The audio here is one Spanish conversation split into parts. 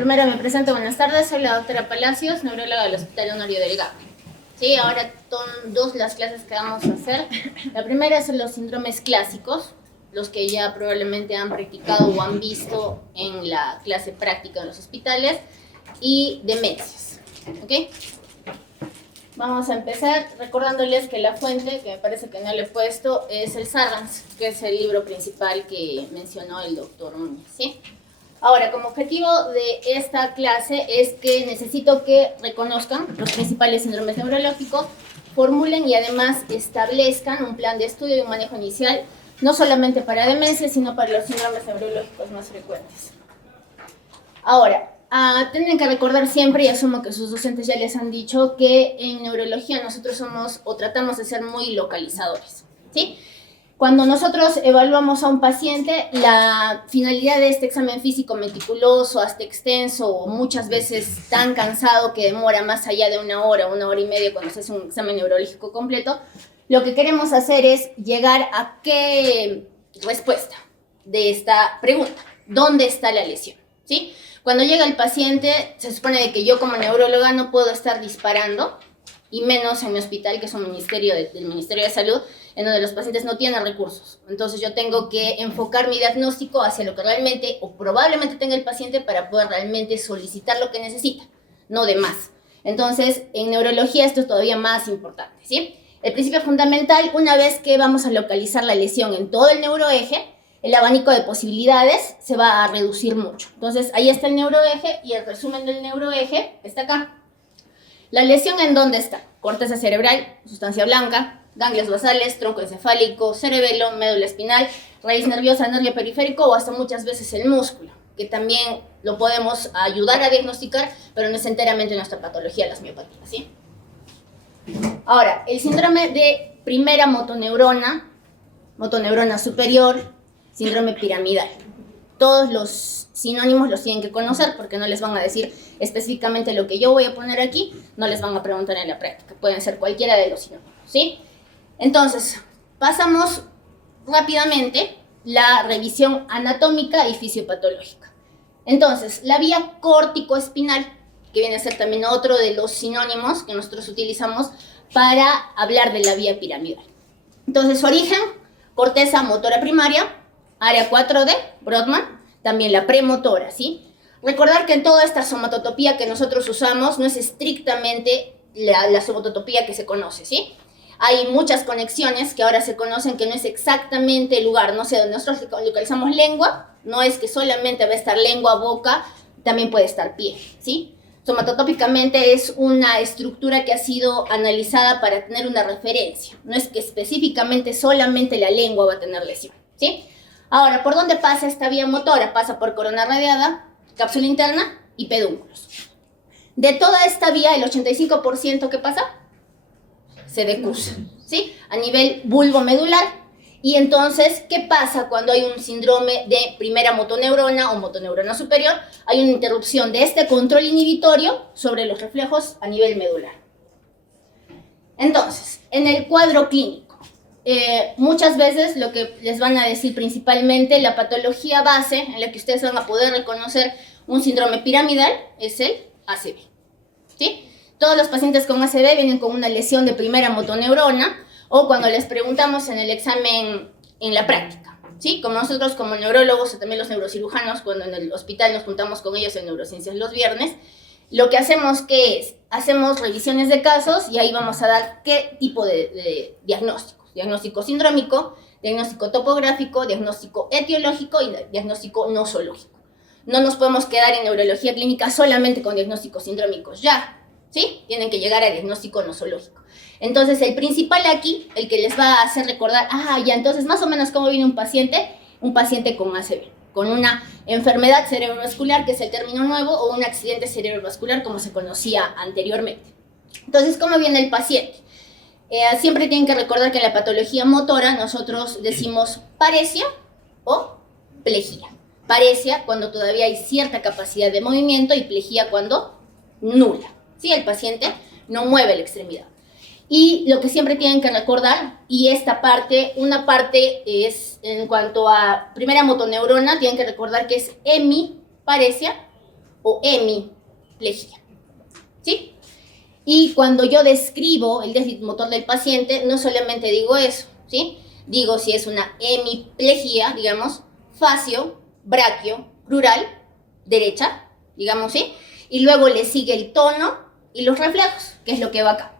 Primero me presento, buenas tardes, soy la doctora Palacios, neuróloga del Hospital Honorio Delgado. Sí, ahora son dos las clases que vamos a hacer. La primera son los síndromes clásicos, los que ya probablemente han practicado o han visto en la clase práctica en los hospitales, y demencias. ¿Ok? Vamos a empezar recordándoles que la fuente, que me parece que no le he puesto, es el Sargans, que es el libro principal que mencionó el doctor Núñez, ¿sí? Ahora, como objetivo de esta clase es que necesito que reconozcan los principales síndromes neurológicos, formulen y además establezcan un plan de estudio y un manejo inicial, no solamente para demencia, sino para los síndromes neurológicos más frecuentes. Ahora, tienen que recordar siempre, y asumo que sus docentes ya les han dicho, que en neurología nosotros somos o tratamos de ser muy localizadores, ¿sí? Cuando nosotros evaluamos a un paciente, la finalidad de este examen físico meticuloso, hasta extenso, o muchas veces tan cansado que demora más allá de una hora y media cuando se hace un examen neurológico completo, lo que queremos hacer es llegar a qué respuesta de esta pregunta: ¿dónde está la lesión? ¿Sí? Cuando llega el paciente, se supone que yo como neuróloga no puedo estar disparando, y menos en mi hospital, que es un ministerio del Ministerio de Salud, en donde los pacientes no tienen recursos. Entonces yo tengo que enfocar mi diagnóstico hacia lo que realmente o probablemente tenga el paciente para poder realmente solicitar lo que necesita, no de más. Entonces, en neurología esto es todavía más importante, ¿sí? El principio fundamental, una vez que vamos a localizar la lesión en todo el neuroeje, el abanico de posibilidades se va a reducir mucho. Entonces, ahí está el neuroeje, y el resumen del neuroeje está acá. ¿La lesión en dónde está? Corteza cerebral, sustancia blanca, ganglios basales, tronco encefálico, cerebelo, médula espinal, raíz nerviosa, nervio periférico, o hasta muchas veces el músculo, que también lo podemos ayudar a diagnosticar, pero no es enteramente nuestra patología, las miopatías, ¿sí? Ahora, el síndrome de primera motoneurona superior, síndrome piramidal. Todos los sinónimos los tienen que conocer, porque no les van a decir específicamente lo que yo voy a poner aquí, no les van a preguntar en la práctica, pueden ser cualquiera de los sinónimos, ¿sí? Entonces, pasamos rápidamente la revisión anatómica y fisiopatológica. Entonces, la vía córtico-espinal, que viene a ser también otro de los sinónimos que nosotros utilizamos para hablar de la vía piramidal. Entonces, su origen: corteza motora primaria, área 4D, Brodmann, también la premotora, ¿sí? Recordar que en toda esta somatotopía que nosotros usamos no es estrictamente la somatotopía que se conoce, ¿sí? Hay muchas conexiones que ahora se conocen que no es exactamente el lugar, no sé, donde nosotros localizamos lengua, no es que solamente va a estar lengua, boca, también puede estar pie, ¿sí? Somatotópicamente es una estructura que ha sido analizada para tener una referencia, no es que específicamente solamente la lengua va a tener lesión, ¿sí? Ahora, ¿por dónde pasa esta vía motora? Pasa por corona radiada, cápsula interna y pedúnculos. De toda esta vía, el 85% ¿qué pasa? Se decusa, ¿sí? A nivel bulbomedular. Y entonces, ¿qué pasa cuando hay un síndrome de primera motoneurona o motoneurona superior? Hay una interrupción de este control inhibitorio sobre los reflejos a nivel medular. Entonces, en el cuadro clínico, muchas veces lo que les van a decir principalmente, la patología base en la que ustedes van a poder reconocer un síndrome piramidal es el ACV, ¿sí? Todos los pacientes con ACV vienen con una lesión de primera motoneurona, o cuando les preguntamos en el examen en la práctica, ¿sí? Como nosotros como neurólogos, o también los neurocirujanos, cuando en el hospital nos juntamos con ellos en neurociencias los viernes, lo que hacemos hacemos revisiones de casos, y ahí vamos a dar qué tipo de diagnóstico. Diagnóstico sindrómico, diagnóstico topográfico, diagnóstico etiológico y diagnóstico nosológico. No nos podemos quedar en neurología clínica solamente con diagnósticos sindrómicos, ya, ¿sí? Tienen que llegar a diagnóstico nosológico. Entonces, el principal aquí, el que les va a hacer recordar, ya, entonces más o menos cómo viene un paciente con ACV, con una enfermedad cerebrovascular, que es el término nuevo, o un accidente cerebrovascular, como se conocía anteriormente. Entonces, ¿cómo viene el paciente? Siempre tienen que recordar que en la patología motora nosotros decimos paresia o plejía. Paresia cuando todavía hay cierta capacidad de movimiento, y plejía cuando nula, ¿sí? El paciente no mueve la extremidad. Y lo que siempre tienen que recordar, y esta parte, una parte es en cuanto a primera motoneurona, tienen que recordar que es hemiparesia o hemiplegia, ¿sí? Y cuando yo describo el déficit motor del paciente, no solamente digo eso, ¿sí? Digo si es una hemiplegia, digamos, facio, braquio, crural, derecha, digamos, ¿sí? Y luego le sigue el tono y los reflejos, que es lo que va acá.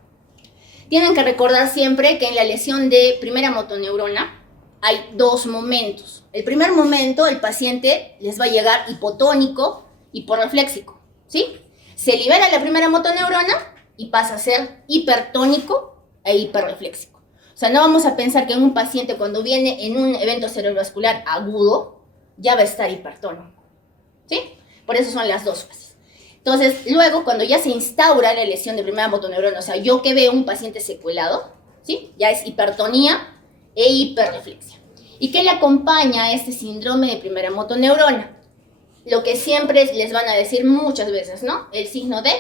Tienen que recordar siempre que en la lesión de primera motoneurona hay dos momentos. El primer momento, el paciente les va a llegar hipotónico, hiporrefléxico, ¿sí? Se libera la primera motoneurona y pasa a ser hipertónico e hiperrefléxico. O sea, no vamos a pensar que en un paciente cuando viene en un evento cerebrovascular agudo ya va a estar hipertónico, ¿sí? Por eso son las dos fases. Entonces, luego, cuando ya se instaura la lesión de primera motoneurona, o sea, yo que veo un paciente secuelado, ¿sí? Ya es hipertonía e hiperreflexia. ¿Y qué le acompaña a este síndrome de primera motoneurona? Lo que siempre les van a decir muchas veces, ¿no? El signo de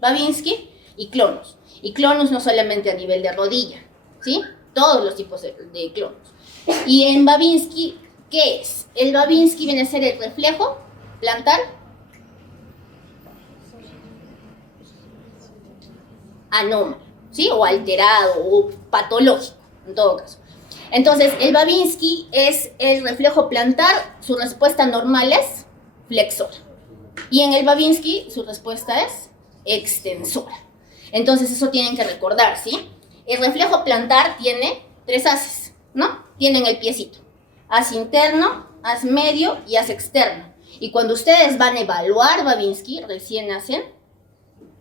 Babinski y clonus. Y clonus no solamente a nivel de rodilla, ¿sí? Todos los tipos de clonus. Y en Babinski, ¿qué es? El Babinski viene a ser el reflejo plantar anómalo, ¿sí? O alterado, o patológico, en todo caso. Entonces, el Babinski es el reflejo plantar, su respuesta normal es flexora. Y en el Babinski, su respuesta es extensora. Entonces, eso tienen que recordar, ¿sí? El reflejo plantar tiene tres haces, ¿no? Tienen el piecito. Haz interno, haz medio y haz externo. Y cuando ustedes van a evaluar Babinski, recién hacen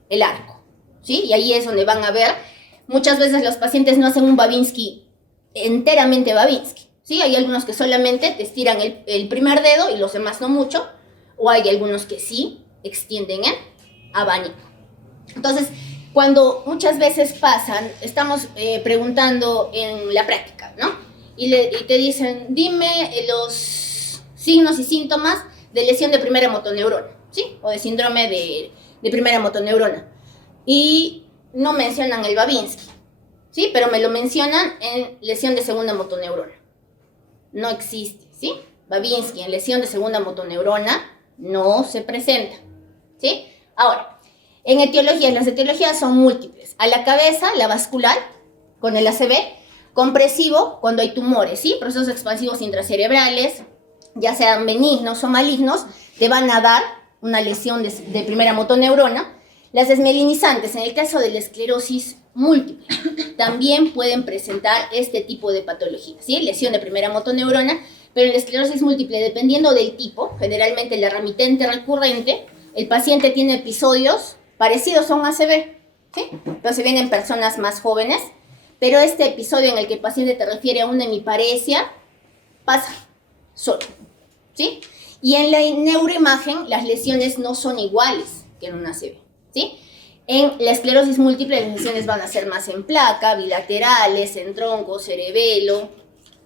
el arco, ¿sí? Y ahí es donde van a ver, muchas veces los pacientes no hacen un Babinski enteramente Babinski, ¿sí? Hay algunos que solamente te estiran el primer dedo y los demás no mucho, o hay algunos que sí extienden en abanico. Entonces, cuando muchas veces pasan, estamos preguntando en la práctica, ¿no? Y te dicen, dime los signos y síntomas de lesión de primera motoneurona, ¿sí? O de síndrome de primera motoneurona. Y no mencionan el Babinski, ¿sí? Pero me lo mencionan en lesión de segunda motoneurona. No existe, ¿sí? Babinski en lesión de segunda motoneurona no se presenta, ¿sí? Ahora, en etiologías, las etiologías son múltiples. A la cabeza, la vascular, con el ACV, compresivo, cuando hay tumores, ¿sí? Procesos expansivos intracerebrales, ya sean benignos o malignos, te van a dar una lesión de primera motoneurona. Las desmielinizantes, en el caso de la esclerosis múltiple, también pueden presentar este tipo de patología, ¿sí? Lesión de primera motoneurona, pero en la esclerosis múltiple, dependiendo del tipo, generalmente la remitente recurrente, el paciente tiene episodios parecidos a un ACV, ¿sí? Pero se ven en personas más jóvenes, pero este episodio en el que el paciente te refiere a una hemiparesia pasa solo, ¿sí? Y en la neuroimagen, las lesiones no son iguales que en un ACV, ¿sí? En la esclerosis múltiple, las lesiones van a ser más en placa, bilaterales, en tronco, cerebelo,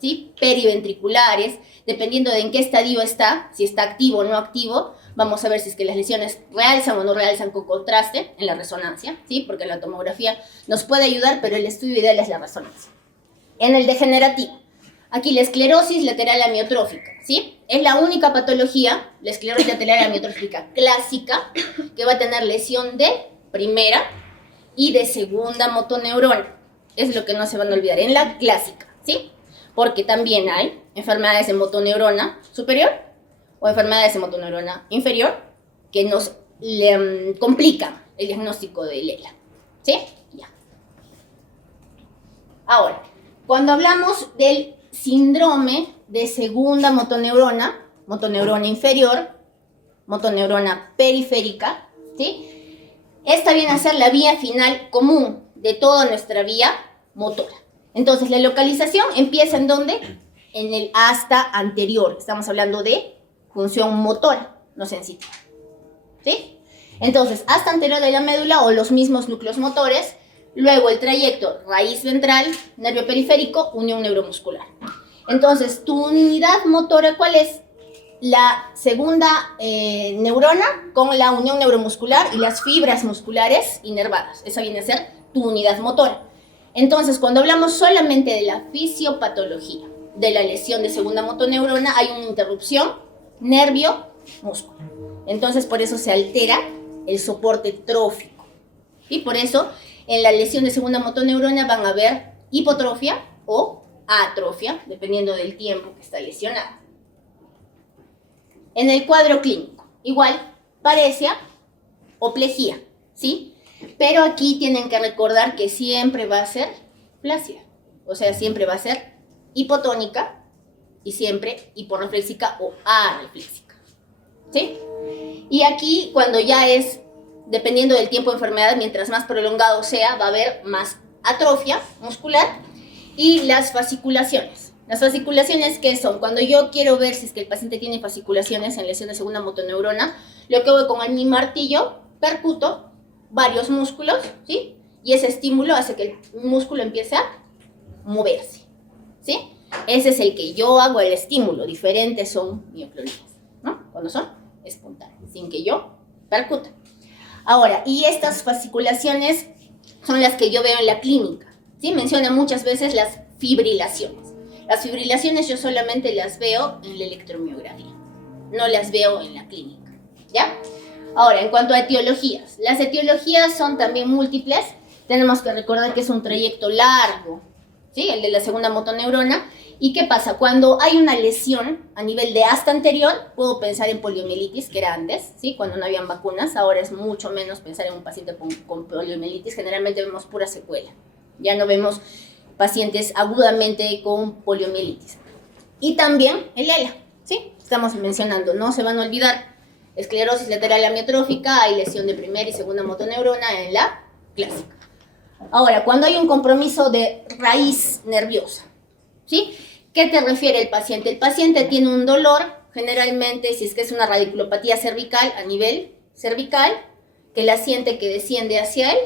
¿sí? Periventriculares, dependiendo de en qué estadio está, si está activo o no activo, vamos a ver si es que las lesiones realzan o no realzan con contraste en la resonancia, ¿sí? Porque la tomografía nos puede ayudar, pero el estudio ideal es la resonancia. En el degenerativo, aquí la esclerosis lateral amiotrófica, ¿sí? Es la única patología, la esclerosis lateral amiotrófica clásica, que va a tener lesión de primera y de segunda motoneurona. Es lo que no se van a olvidar, en la clásica, ¿sí? Porque también hay enfermedades de motoneurona superior o enfermedades de motoneurona inferior que nos complican el diagnóstico de Lela, ¿sí? Ya. Ahora, cuando hablamos del síndrome de segunda motoneurona, motoneurona inferior, motoneurona periférica, ¿sí? Esta viene a ser la vía final común de toda nuestra vía motora. Entonces, la localización empieza ¿en dónde? En el asta anterior. Estamos hablando de función motora, no sensitiva, ¿sí? Entonces, asta anterior de la médula o los mismos núcleos motores, luego el trayecto raíz ventral, nervio periférico, unión neuromuscular. Entonces, tu unidad motora, ¿cuál es? La segunda neurona con la unión neuromuscular y las fibras musculares inervadas. Esa viene a ser tu unidad motora. Entonces, cuando hablamos solamente de la fisiopatología de la lesión de segunda motoneurona, hay una interrupción nervio músculo. Entonces, por eso se altera el soporte trófico. Y por eso, en la lesión de segunda motoneurona van a haber hipotrofia o atrofia, dependiendo del tiempo que está lesionada. En el cuadro clínico, igual, paresia o plejía, ¿sí? Pero aquí tienen que recordar que siempre va a ser flácida, o sea, siempre va a ser hipotónica y siempre hiporreflexica o arreflexica, ¿sí? Y aquí, cuando ya es, dependiendo del tiempo de enfermedad, mientras más prolongado sea, va a haber más atrofia muscular. Y las fasciculaciones. Las fasciculaciones, ¿qué son? Cuando yo quiero ver si es que el paciente tiene fasciculaciones en lesión de segunda motoneurona, lo que hago con mi martillo, percuto varios músculos, ¿sí? Y ese estímulo hace que el músculo empiece a moverse, ¿sí? Ese es el que yo hago el estímulo. Diferentes son mioclonias, ¿no? Cuando son espontáneas, sin que yo percuta. Ahora, y estas fasciculaciones son las que yo veo en la clínica, ¿sí? Menciona muchas veces las fibrilaciones. Las fibrilaciones yo solamente las veo en la electromiografía, no las veo en la clínica, ¿ya? Ahora, en cuanto a etiologías, las etiologías son también múltiples. Tenemos que recordar que es un trayecto largo, ¿sí? El de la segunda motoneurona. ¿Y qué pasa? Cuando hay una lesión a nivel de asta anterior, puedo pensar en poliomielitis, que era antes, ¿sí? Cuando no habían vacunas. Ahora es mucho menos pensar en un paciente con poliomielitis. Generalmente vemos pura secuela. Ya no vemos pacientes agudamente con poliomielitis. Y también el ELA, ¿sí? Estamos mencionando, no se van a olvidar, esclerosis lateral amiotrófica, hay lesión de primera y segunda motoneurona en la clásica. Ahora, cuando hay un compromiso de raíz nerviosa, ¿sí? ¿Qué te refiere el paciente? El paciente tiene un dolor, generalmente, si es que es una radiculopatía cervical, a nivel cervical, que la siente que desciende hacia el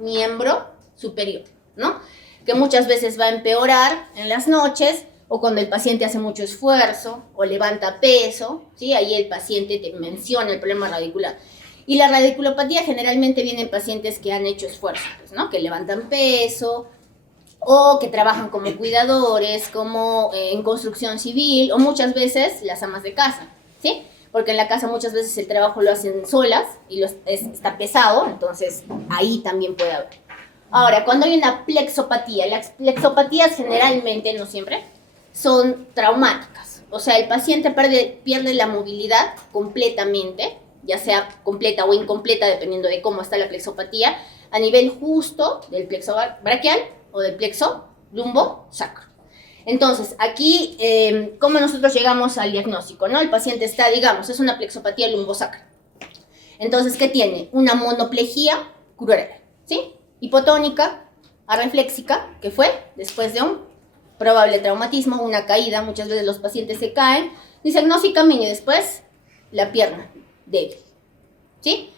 miembro superior, ¿no? Que muchas veces va a empeorar en las noches o cuando el paciente hace mucho esfuerzo o levanta peso, ¿sí? Ahí el paciente te menciona el problema radicular. Y la radiculopatía generalmente viene en pacientes que han hecho esfuerzo, pues, ¿no? Que levantan peso o que trabajan como cuidadores, como en construcción civil o muchas veces las amas de casa, ¿sí? Porque en la casa muchas veces el trabajo lo hacen solas y está pesado, entonces ahí también puede haber. Ahora, cuando hay una plexopatía, las plexopatías generalmente, no siempre, son traumáticas. O sea, el paciente pierde la movilidad completamente, ya sea completa o incompleta, dependiendo de cómo está la plexopatía, a nivel justo del plexo braquial o del plexo lumbosacro. Entonces, aquí, ¿cómo nosotros llegamos al diagnóstico, ¿no? El paciente está, digamos, es una plexopatía lumbosacra. Entonces, ¿qué tiene? Una monoplejía crural, ¿sí? Hipotónica, arreflexica, que fue después de un probable traumatismo, una caída. Muchas veces los pacientes se caen, dicen, no, sí camino, y después la pierna débil, ¿sí?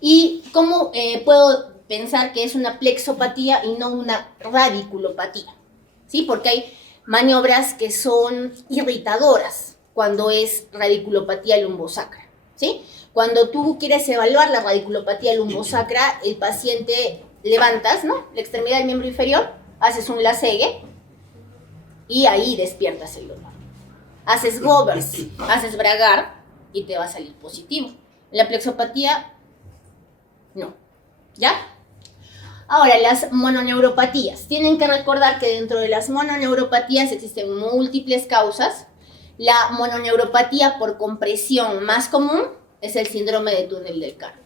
¿Y cómo puedo pensar que es una plexopatía y no una radiculopatía? ¿Sí? Porque hay maniobras que son irritadoras cuando es radiculopatía lumbosacra, ¿sí? Cuando tú quieres evaluar la radiculopatía lumbosacra, el paciente levantas, ¿no? La extremidad del miembro inferior, haces un lacegue y ahí despiertas el dolor. Haces Govers, haces Bragar y te va a salir positivo. La plexopatía, no. ¿Ya? Ahora, las mononeuropatías. Tienen que recordar que dentro de las mononeuropatías existen múltiples causas. La mononeuropatía por compresión más común es el síndrome de túnel del carpo,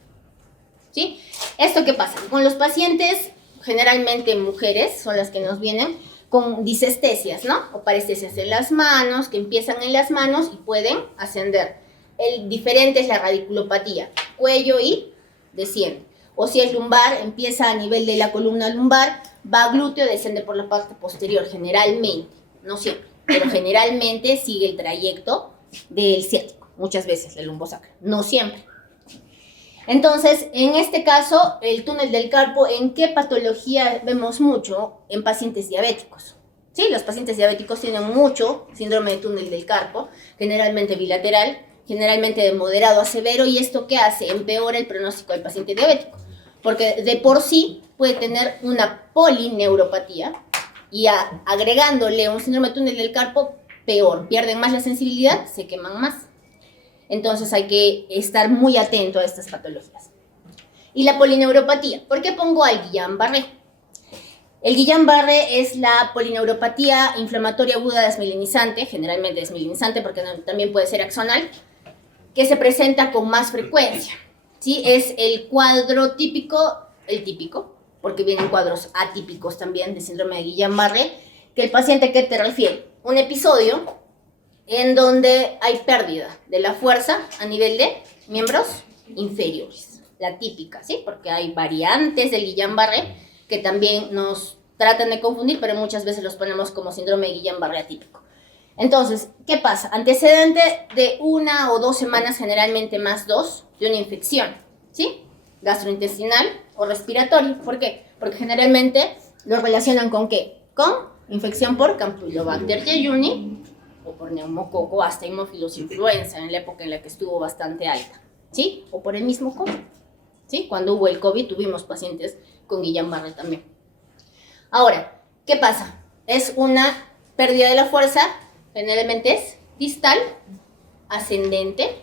¿sí? ¿Esto qué pasa? Con los pacientes, generalmente mujeres son las que nos vienen con disestesias, ¿no? O parestesias en las manos, que empiezan en las manos y pueden ascender. El diferente es la radiculopatía, cuello y desciende. O si es lumbar, empieza a nivel de la columna lumbar, va a glúteo, desciende por la parte posterior, generalmente, no siempre, pero generalmente sigue el trayecto del ciático, muchas veces el lumbosacro, no siempre. Entonces, en este caso, el túnel del carpo, ¿en qué patología vemos mucho? En pacientes diabéticos. Sí, los pacientes diabéticos tienen mucho síndrome de túnel del carpo, generalmente bilateral, generalmente de moderado a severo, y ¿esto qué hace? Empeora el pronóstico del paciente diabético, porque de por sí puede tener una polineuropatía y agregándole un síndrome de túnel del carpo, peor, pierden más la sensibilidad, se queman más. Entonces hay que estar muy atento a estas patologías. Y la polineuropatía. ¿Por qué pongo al Guillain-Barré? El Guillain-Barré es la polineuropatía inflamatoria aguda desmielinizante, generalmente desmielinizante porque también puede ser axonal, que se presenta con más frecuencia. ¿Sí? Es el cuadro típico, porque vienen cuadros atípicos también de síndrome de Guillain-Barré, que el paciente que te refiere, un episodio en donde hay pérdida de la fuerza a nivel de miembros inferiores, la típica, ¿sí? Porque hay variantes del Guillain-Barré que también nos tratan de confundir, pero muchas veces los ponemos como síndrome de Guillain-Barré atípico. Entonces, ¿qué pasa? Antecedente de 1 o 2 semanas, generalmente más 2, de una infección, ¿sí? Gastrointestinal o respiratoria. ¿Por qué? Porque generalmente lo relacionan ¿con qué? Con infección por Campylobacter jejuni o por neumococo, hasta Haemophilus influenza, en la época en la que estuvo bastante alta, ¿sí? O por el mismo COVID, ¿sí? Cuando hubo el COVID tuvimos pacientes con Guillain-Barré también. Ahora, ¿qué pasa? Es una pérdida de la fuerza, generalmente es distal, ascendente,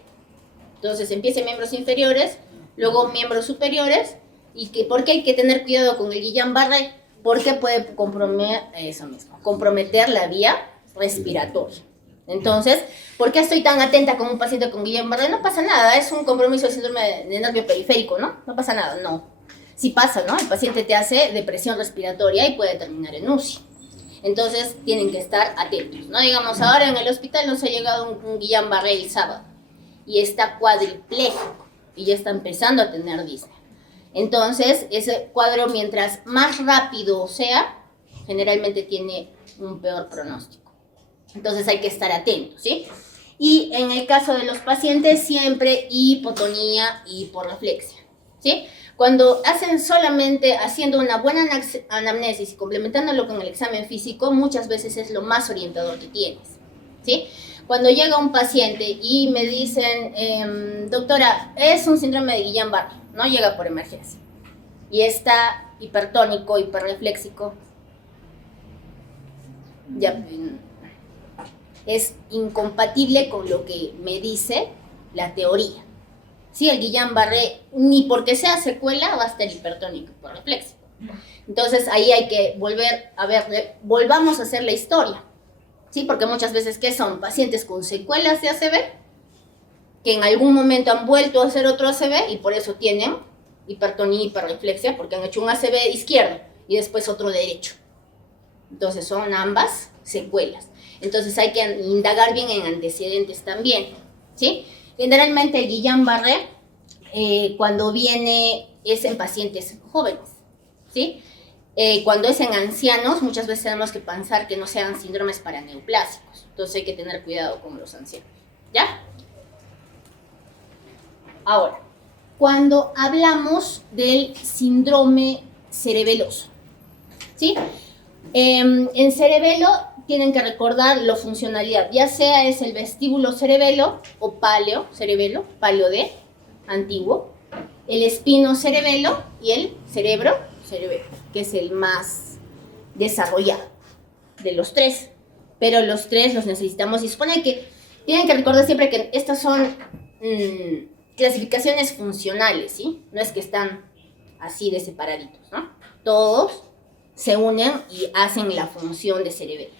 entonces empieza en miembros inferiores, luego miembros superiores, y ¿por qué hay que tener cuidado con el Guillain-Barré? Porque puede comprometer la vía respiratoria. Entonces, ¿por qué estoy tan atenta con un paciente con Guillain-Barré? No pasa nada, es un compromiso de síndrome de nervio periférico, ¿no? No pasa nada, no. Sí pasa, ¿no? El paciente te hace depresión respiratoria y puede terminar en UCI. Entonces, tienen que estar atentos, ¿no? Digamos, ahora en el hospital nos ha llegado un Guillain-Barré el sábado y está cuadripléjico y ya está empezando a tener disnea. Entonces, ese cuadro, mientras más rápido sea, generalmente tiene un peor pronóstico. Entonces hay que estar atentos, ¿sí? Y en el caso de los pacientes, siempre hipotonía y hiporreflexia, ¿sí? Cuando hacen solamente haciendo una buena anamnesis y complementándolo con el examen físico, muchas veces es lo más orientador que tienes, ¿sí? Cuando llega un paciente y me dicen, doctora, es un síndrome de Guillain-Barré, no llega por emergencia, y está hipertónico, hiperrefléxico, ya es incompatible con lo que me dice la teoría. Sí, el Guillain-Barré, ni porque sea secuela, va a estar hipertónico, hiperrefléxico. Entonces ahí hay que volvamos a hacer la historia. ¿Sí? Porque muchas veces, ¿qué son? Pacientes con secuelas de ACV, que en algún momento han vuelto a hacer otro ACV y por eso tienen hipertonía y hiperreflexia, porque han hecho un ACV izquierdo y después otro derecho. Entonces son ambas secuelas. Entonces hay que indagar bien en antecedentes también, ¿sí? Generalmente el Guillain-Barré, cuando viene, es en pacientes jóvenes, ¿sí? Cuando es en ancianos, muchas veces tenemos que pensar que no sean síndromes paraneoplásicos. Entonces hay que tener cuidado con los ancianos, ¿ya? Ahora, cuando hablamos del síndrome cerebeloso, ¿sí? En cerebelo tienen que recordar la funcionalidad, ya sea es el vestíbulo cerebelo o paleo cerebelo, paleo D, antiguo, el espino cerebelo y el cerebro cerebelo, que es el más desarrollado de los tres, pero los tres los necesitamos y supone que tienen que recordar siempre que estas son clasificaciones funcionales, ¿sí? No es que están así de separaditos, ¿no? Todos se unen y hacen la función de cerebelo.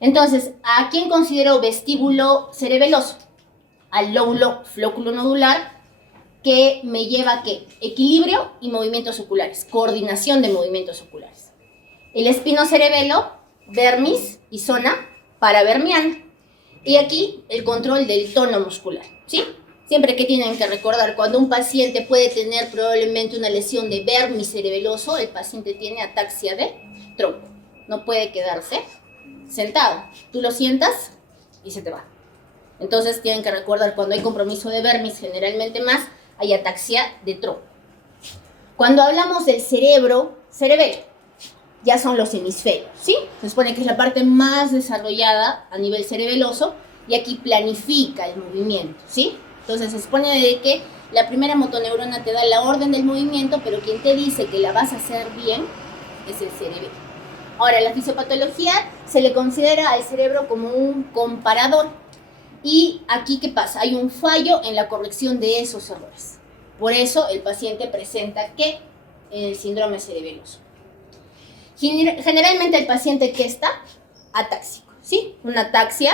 Entonces, ¿a quién considero vestíbulo cerebeloso? Al lóbulo flóculo-nodular, que me lleva a ¿qué? Equilibrio y movimientos oculares, coordinación de movimientos oculares. El espino cerebelo, vermis y zona paravermiana. Y aquí el control del tono muscular, ¿sí? Siempre que tienen que recordar, cuando un paciente puede tener probablemente una lesión de vermis cerebeloso, el paciente tiene ataxia de tronco. No puede quedarse sentado. Tú lo sientas y se te va. Entonces tienen que recordar, cuando hay compromiso de vermis, generalmente más, hay ataxia de tronco. Cuando hablamos del cerebelo, ya son los hemisferios, ¿sí? Se supone que es la parte más desarrollada a nivel cerebeloso y aquí planifica el movimiento, ¿sí? Entonces se supone de que la primera motoneurona te da la orden del movimiento, pero quien te dice que la vas a hacer bien es el cerebelo. Ahora, la fisiopatología se le considera al cerebro como un comparador. Y aquí, ¿qué pasa? Hay un fallo en la corrección de esos errores. Por eso el paciente presenta ¿qué? El síndrome cerebeloso. Generalmente el paciente que está atáxico, ¿sí? Una ataxia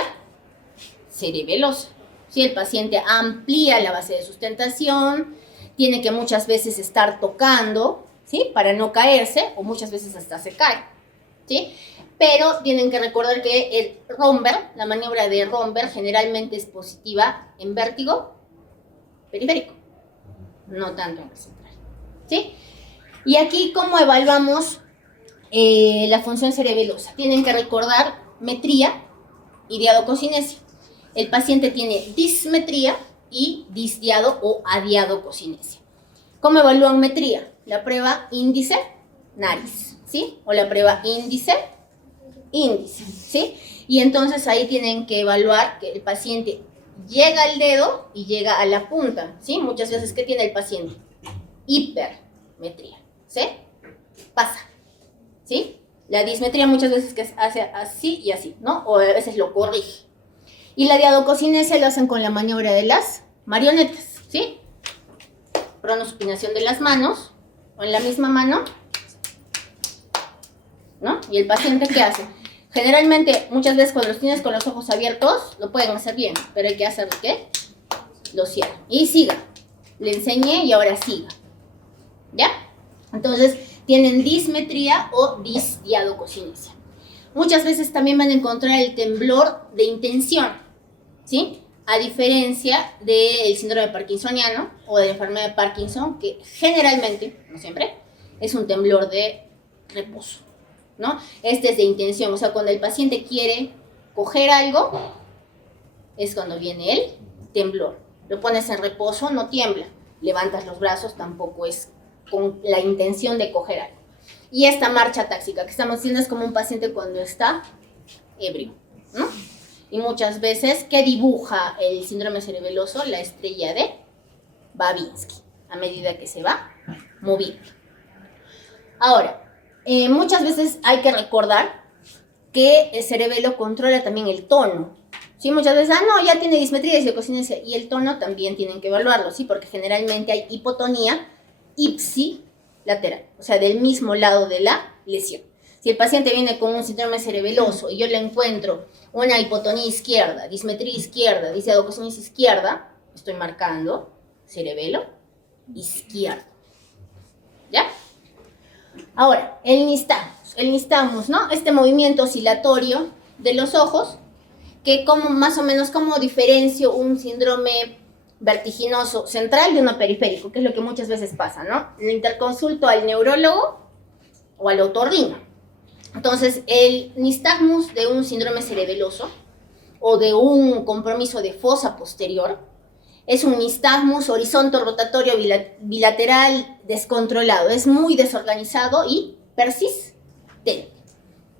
cerebelosa. ¿Sí? El paciente amplía la base de sustentación, tiene que muchas veces estar tocando, ¿sí? Para no caerse, o muchas veces hasta se cae, ¿sí? Pero tienen que recordar que el Romberg, la maniobra de Romberg, generalmente es positiva en vértigo periférico, no tanto en el central, ¿sí? Y aquí, ¿cómo evaluamos la función cerebelosa? Tienen que recordar metría y diadococinesia. El paciente tiene dismetría y disdiado o adiadococinesia. ¿Cómo evalúan metría? La prueba índice, nariz, ¿sí? O la prueba índice, ¿sí? Y entonces ahí tienen que evaluar que el paciente llega al dedo y llega a la punta, ¿sí? Muchas veces, ¿qué tiene el paciente? Hipermetría, ¿sí? Pasa, ¿sí? La dismetría muchas veces que hace así y así, ¿no? O a veces lo corrige. Y la diadococinesia lo hacen con la maniobra de las marionetas, ¿sí? Pronosupinación de las manos, o en la misma mano, ¿no? Y el paciente, ¿qué hace? Generalmente, muchas veces cuando los tienes con los ojos abiertos, lo pueden hacer bien, pero hay que hacer, ¿qué? Lo cierra. Y siga. Le enseñé y ahora siga. ¿Ya? Entonces, tienen dismetría o disdiadococinesia. Muchas veces también van a encontrar el temblor de intención, ¿sí? A diferencia del síndrome parkinsoniano o de la enfermedad de Parkinson, que generalmente, no siempre, es un temblor de reposo, ¿no? Este es de intención, o sea, cuando el paciente quiere coger algo, es cuando viene el temblor. Lo pones en reposo, no tiembla. Levantas los brazos, tampoco es con la intención de coger algo. Y esta marcha táxica que estamos haciendo es como un paciente cuando está ebrio, ¿no? Y muchas veces, ¿qué dibuja el síndrome cerebeloso? La estrella de Babinski, a medida que se va moviendo. Ahora, muchas veces hay que recordar que el cerebelo controla también el tono, ¿sí? Muchas veces, no, ya tiene dismetría y diadococinesia, y el tono también tienen que evaluarlo, ¿sí? Porque generalmente hay hipotonía ipsilateral, o sea, del mismo lado de la lesión. Si el paciente viene con un síndrome cerebeloso y yo le encuentro una hipotonía izquierda, dismetría izquierda, disdiadococinesia izquierda, estoy marcando cerebelo izquierdo. ¿Ya? Ahora, el nistagmus, ¿no? Este movimiento oscilatorio de los ojos, que como, más o menos, ¿cómo diferencio un síndrome vertiginoso central de uno periférico? Que es lo que muchas veces pasa, ¿no? Le interconsulto al neurólogo o al otorrino. Entonces, el nistagmus de un síndrome cerebeloso o de un compromiso de fosa posterior es un nistagmus horizonto rotatorio bilateral descontrolado. Es muy desorganizado y persistente.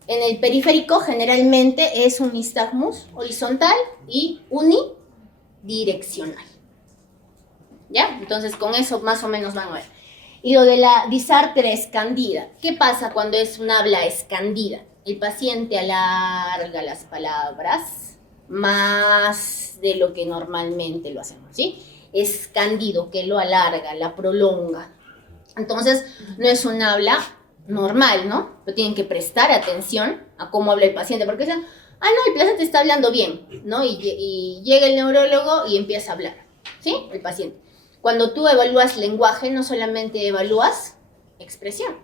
En el periférico generalmente es un nistagmus horizontal y unidireccional. ¿Ya? Entonces, con eso más o menos van a ver. Y lo de la disártera escandida. ¿Qué pasa cuando es un habla escandida? El paciente alarga las palabras más de lo que normalmente lo hacemos, ¿sí? Escandido, que lo alarga, la prolonga. Entonces, no es un habla normal, ¿no? Pero tienen que prestar atención a cómo habla el paciente, porque dicen, no, el paciente está hablando bien, ¿no? Y llega el neurólogo y empieza a hablar, ¿sí? El paciente. Cuando tú evalúas lenguaje, no solamente evalúas expresión,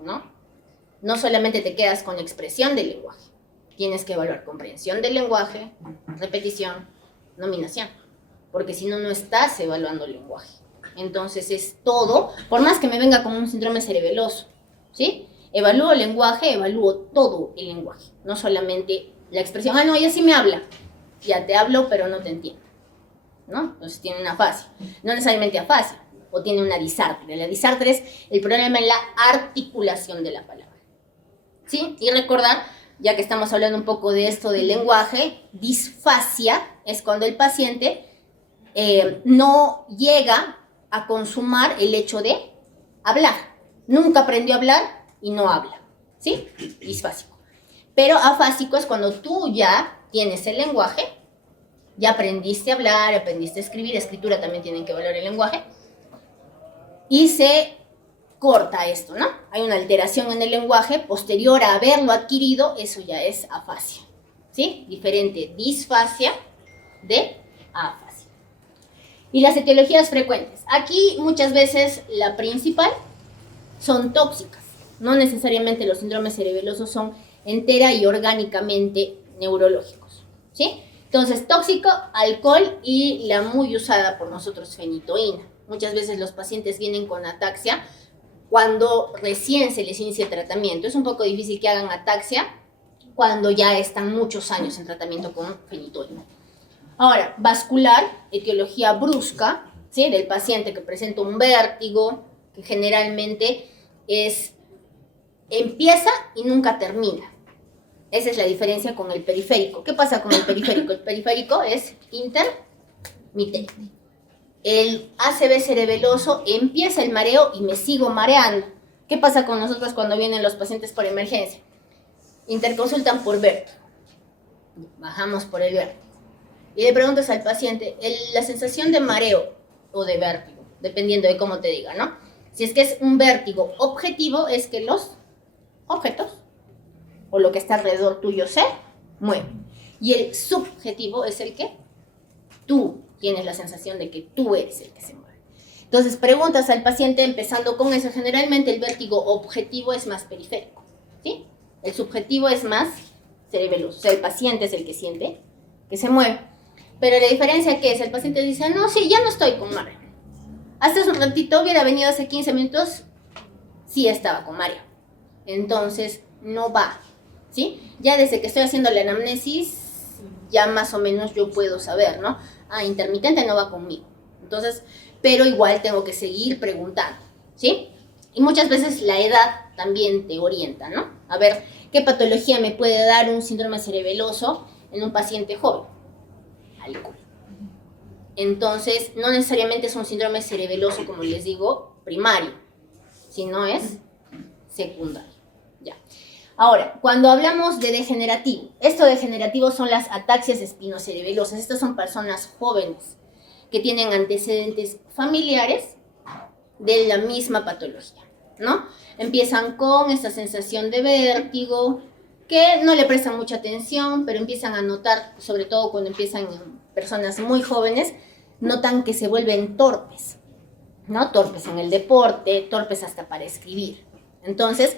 ¿no? No solamente te quedas con expresión del lenguaje. Tienes que evaluar comprensión del lenguaje, repetición, nominación. Porque si no, no estás evaluando el lenguaje. Entonces es todo, por más que me venga con un síndrome cerebeloso, ¿sí? Evalúo el lenguaje, evalúo todo el lenguaje. No solamente la expresión, no, ella sí me habla. Ya te hablo, pero no te entiendo, ¿no? Entonces tiene una afasia, no necesariamente afasia, o tiene una disártera. La disártera es el problema en la articulación de la palabra, ¿sí? Y recordar, ya que estamos hablando un poco de esto del lenguaje, disfasia es cuando el paciente no llega a consumar el hecho de hablar. Nunca aprendió a hablar y no habla, ¿sí? Disfásico. Pero afásico es cuando tú ya tienes el lenguaje, Ya aprendiste a hablar, aprendiste a escribir, escritura también tienen que evaluar el lenguaje. Y se corta esto, ¿no? Hay una alteración en el lenguaje posterior a haberlo adquirido, eso ya es afasia, ¿sí? Diferente disfasia de afasia. Y las etiologías frecuentes. Aquí muchas veces la principal son tóxicas. No necesariamente los síndromes cerebelosos son entera y orgánicamente neurológicos, ¿sí? Entonces, tóxico, alcohol y la muy usada por nosotros fenitoína. Muchas veces los pacientes vienen con ataxia cuando recién se les inicia el tratamiento. Es un poco difícil que hagan ataxia cuando ya están muchos años en tratamiento con fenitoína. Ahora, vascular, etiología brusca, ¿sí? Del paciente que presenta un vértigo, que generalmente empieza y nunca termina. Esa es la diferencia con el periférico. ¿Qué pasa con el periférico? El periférico es intermitente. El ACV cerebeloso empieza el mareo y me sigo mareando. ¿Qué pasa con nosotros cuando vienen los pacientes por emergencia? Interconsultan por vértigo. Bajamos por el vértigo. Y le preguntas al paciente, la sensación de mareo o de vértigo, dependiendo de cómo te diga, ¿no? Si es que es un vértigo objetivo, es que los objetos o lo que está alrededor tuyo se mueve. Y el subjetivo es el que tú tienes la sensación de que tú eres el que se mueve. Entonces preguntas al paciente empezando con eso. Generalmente el vértigo objetivo es más periférico, ¿sí? El subjetivo es más cerebeloso. O sea, el paciente es el que siente que se mueve. Pero la diferencia que es, el paciente dice, no, sí, ya no estoy con mareo. Hasta hace un ratito, hubiera venido hace 15 minutos, sí estaba con mareo. Entonces, no va, ¿sí? Ya desde que estoy haciendo la anamnesis, ya más o menos yo puedo saber, ¿no? Intermitente no va conmigo. Entonces, pero igual tengo que seguir preguntando, ¿sí? Y muchas veces la edad también te orienta, ¿no? A ver, ¿qué patología me puede dar un síndrome cerebeloso en un paciente joven? Alcohol. Entonces, no necesariamente es un síndrome cerebeloso, como les digo, primario, sino es secundario. Ya. Ahora, cuando hablamos de degenerativo, esto degenerativo son las ataxias espinocerebelosas. Estas son personas jóvenes que tienen antecedentes familiares de la misma patología, ¿no? Empiezan con esta sensación de vértigo, que no le prestan mucha atención, pero empiezan a notar, sobre todo cuando empiezan en personas muy jóvenes, notan que se vuelven torpes, ¿no? Torpes en el deporte, torpes hasta para escribir. Entonces,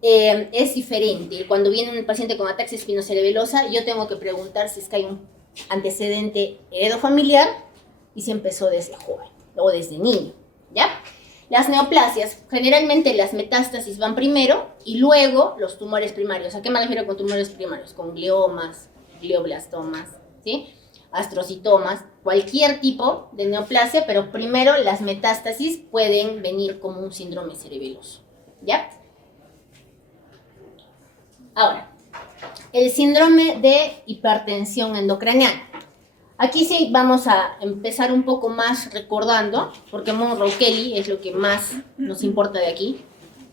es diferente. Cuando viene un paciente con ataxia espinocerebelosa, yo tengo que preguntar si es que hay un antecedente heredofamiliar y si empezó desde joven o desde niño, ¿ya? Las neoplasias, generalmente las metástasis van primero y luego los tumores primarios. ¿A qué me refiero con tumores primarios? Con gliomas, glioblastomas, ¿sí? Astrocitomas, cualquier tipo de neoplasia, pero primero las metástasis pueden venir como un síndrome cerebeloso, ¿ya? Ahora, el síndrome de hipertensión endocraniana. Aquí sí vamos a empezar un poco más recordando, porque Monroe Kelly es lo que más nos importa de aquí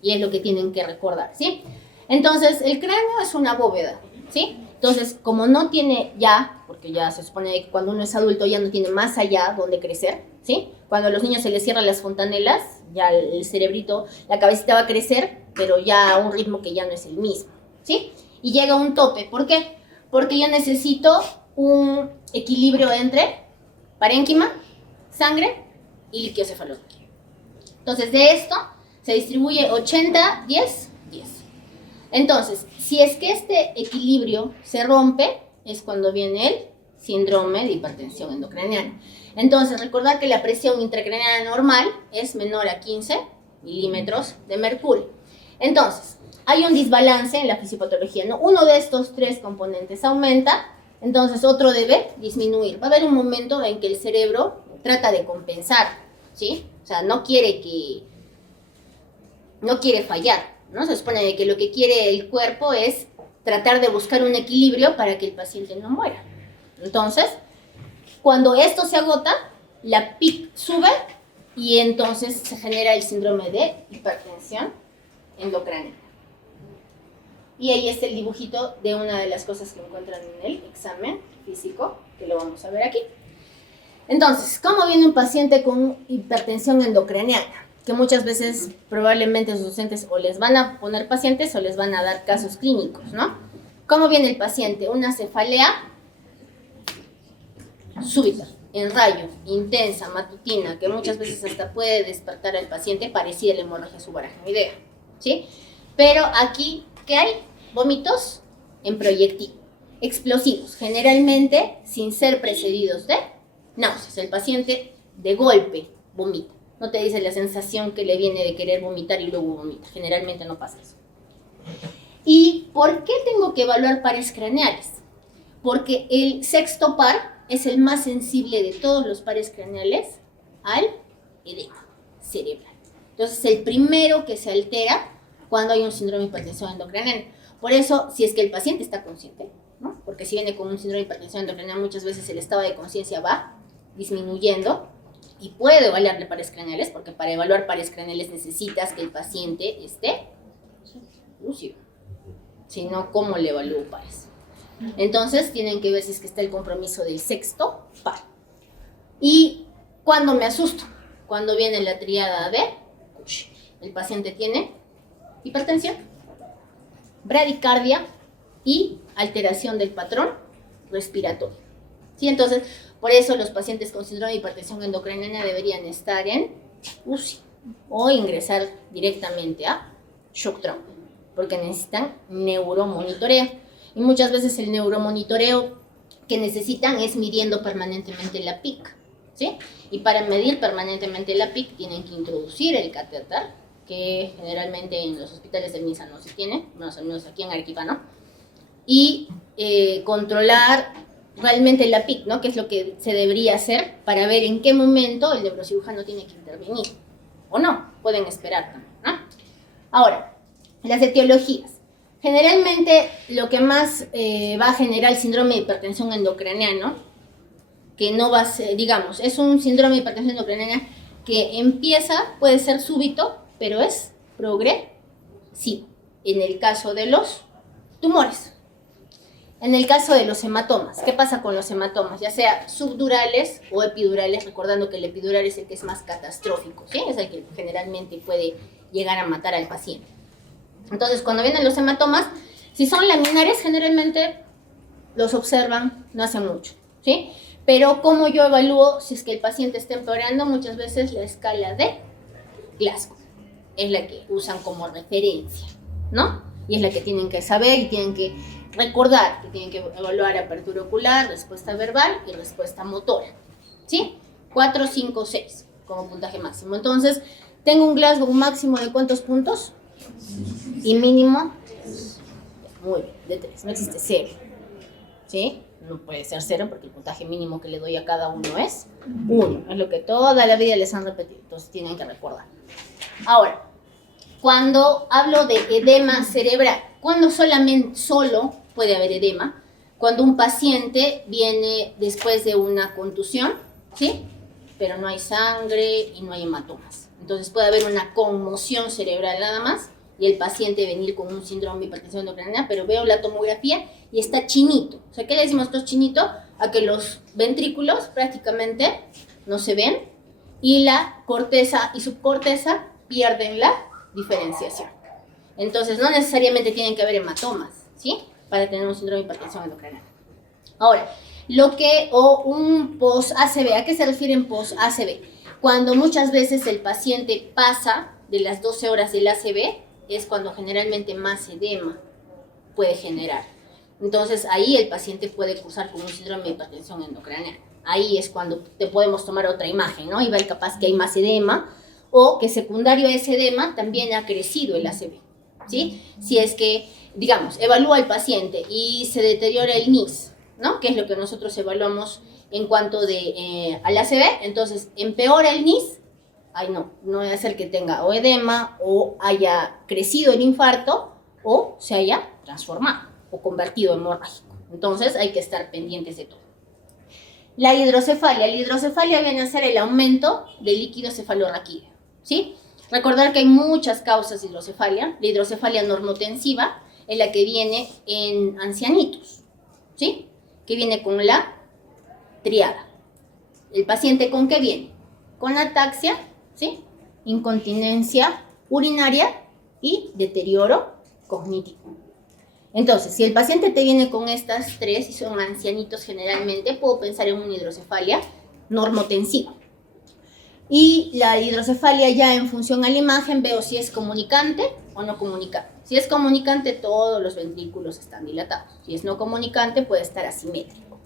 y es lo que tienen que recordar, ¿sí? Entonces, el cráneo es una bóveda, ¿sí? Entonces, como no tiene ya, porque ya se supone que cuando uno es adulto ya no tiene más allá donde crecer, ¿sí? Cuando a los niños se les cierran las fontanelas, ya el cerebrito, la cabecita va a crecer, pero ya a un ritmo que ya no es el mismo, ¿sí? Y llega a un tope. ¿Por qué? Porque yo necesito un equilibrio entre parénquima, sangre y líquido cefalorraquídeo. Entonces, de esto se distribuye 80, 10, 10. Entonces, si es que este equilibrio se rompe, es cuando viene el síndrome de hipertensión endocraniana. Entonces, recordar que la presión intracraneana normal es menor a 15 milímetros de mercurio. Entonces, hay un desbalance en la fisiopatología, ¿no? Uno de estos tres componentes aumenta, entonces otro debe disminuir. Va a haber un momento en que el cerebro trata de compensar, ¿sí? O sea, no quiere fallar, ¿no? Se supone que lo que quiere el cuerpo es tratar de buscar un equilibrio para que el paciente no muera. Entonces, cuando esto se agota, la PIC sube y entonces se genera el síndrome de hipertensión endocraniana. Y ahí está el dibujito de una de las cosas que encuentran en el examen físico, que lo vamos a ver aquí. Entonces, ¿cómo viene un paciente con hipertensión endocraniana? Que muchas veces probablemente sus docentes o les van a poner pacientes o les van a dar casos clínicos, ¿no? ¿Cómo viene el paciente? Una cefalea súbita, en rayo, intensa, matutina, que muchas veces hasta puede despertar al paciente, parecida a la hemorragia subaracnoidea, ¿sí? Pero aquí, ¿qué hay? Vómitos en proyectil, explosivos, generalmente sin ser precedidos de náuseas. El paciente de golpe vomita. No te dice la sensación que le viene de querer vomitar y luego vomita. Generalmente no pasa eso. ¿Y por qué tengo que evaluar pares craneales? Porque el sexto par es el más sensible de todos los pares craneales al edema cerebral. Entonces, el primero que se altera cuando hay un síndrome de hipertensión endocraniana. Por eso, si es que el paciente está consciente, ¿no? Porque si viene con un síndrome de hipertensión endocraniana, muchas veces el estado de conciencia va disminuyendo y puede evaluarle pares craneales, porque para evaluar pares craneales necesitas que el paciente esté lúcido. Si no, ¿cómo le evalúo pares? Entonces, tienen que ver si es que está el compromiso del sexto par. Y cuando me asusto, cuando viene la tríada de Cushing, el paciente tiene hipertensión, bradicardia y alteración del patrón respiratorio. ¿Sí? Entonces, por eso los pacientes con síndrome de hipertensión endocraniana deberían estar en UCI o ingresar directamente a shock trauma, porque necesitan neuromonitoreo. Y muchas veces el neuromonitoreo que necesitan es midiendo permanentemente la PIC, ¿sí? Y para medir permanentemente la PIC tienen que introducir el catéter, que generalmente en los hospitales del MINSA no se tiene, más o menos aquí en Arequipa, ¿no? Y controlar realmente la PIC, ¿no? Que es lo que se debería hacer para ver en qué momento el neurocirujano tiene que intervenir. O no, pueden esperar también, ¿no? Ahora, las etiologías. Generalmente lo que más va a generar el síndrome de hipertensión endocraniano, que no va a ser, digamos, es un síndrome de hipertensión endocraniana que empieza, puede ser súbito, pero es progresivo. En el caso de los tumores. En el caso de los hematomas, ¿qué pasa con los hematomas? Ya sea subdurales o epidurales, recordando que el epidural es el que es más catastrófico, ¿sí? Es el que generalmente puede llegar a matar al paciente. Entonces, cuando vienen los hematomas, si son laminares, generalmente los observan, no hacen mucho, ¿sí? Pero como yo evalúo si es que el paciente está empeorando, muchas veces la escala de Glasgow es la que usan como referencia, ¿no? Y es la que tienen que saber y tienen que recordar, que tienen que evaluar apertura ocular, respuesta verbal y respuesta motora, ¿sí? 4, 5, 6 como puntaje máximo. Entonces, tengo un Glasgow máximo de ¿cuántos puntos? Y mínimo, muy bien, de 3, no existe 0, ¿sí? No puede ser 0 porque el puntaje mínimo que le doy a cada uno es 1, es lo que toda la vida les han repetido, entonces tienen que recordar. Ahora, cuando hablo de edema cerebral, cuando solo puede haber edema, cuando un paciente viene después de una contusión, ¿sí? Pero no hay sangre y no hay hematomas. Entonces puede haber una conmoción cerebral nada más y el paciente venir con un síndrome de hipertensión endocraniana, pero veo la tomografía y está chinito. O sea, ¿qué le decimos nosotros chinito? A que los ventrículos prácticamente no se ven y la corteza y subcorteza pierden la diferenciación. Entonces, no necesariamente tienen que haber hematomas, ¿sí? Para tener un síndrome de hipertensión endocraniana. Ahora, un post-ACV, ¿a qué se refiere en post-ACV? Cuando muchas veces el paciente pasa de las 12 horas del ACV, es cuando generalmente más edema puede generar. Entonces, ahí el paciente puede cursar con un síndrome de hipertensión endocraniana. Ahí es cuando te podemos tomar otra imagen, ¿no? Y ver capaz que hay más edema, o que secundario a ese edema también ha crecido el ACV, ¿sí? Si es que, digamos, evalúa al paciente y se deteriora el NIS, ¿no? Que es lo que nosotros evaluamos en cuanto al ACV, entonces empeora el NIS, no es el que tenga o edema, o haya crecido el infarto, o se haya transformado, o convertido en hemorrágico. Entonces hay que estar pendientes de todo. La hidrocefalia viene a ser el aumento del líquido cefalorraquídeo, ¿sí? Recordar que hay muchas causas de hidrocefalia. La hidrocefalia normotensiva es la que viene en ancianitos, ¿sí? Que viene con la triada. ¿El paciente con qué viene? Con ataxia, ¿sí? Incontinencia urinaria y deterioro cognitivo. Entonces, si el paciente te viene con estas tres, y son ancianitos generalmente, puedo pensar en una hidrocefalia normotensiva. Y la hidrocefalia ya en función a la imagen veo si es comunicante o no comunicante. Si es comunicante, todos los ventrículos están dilatados. Si es no comunicante, puede estar asimétrico.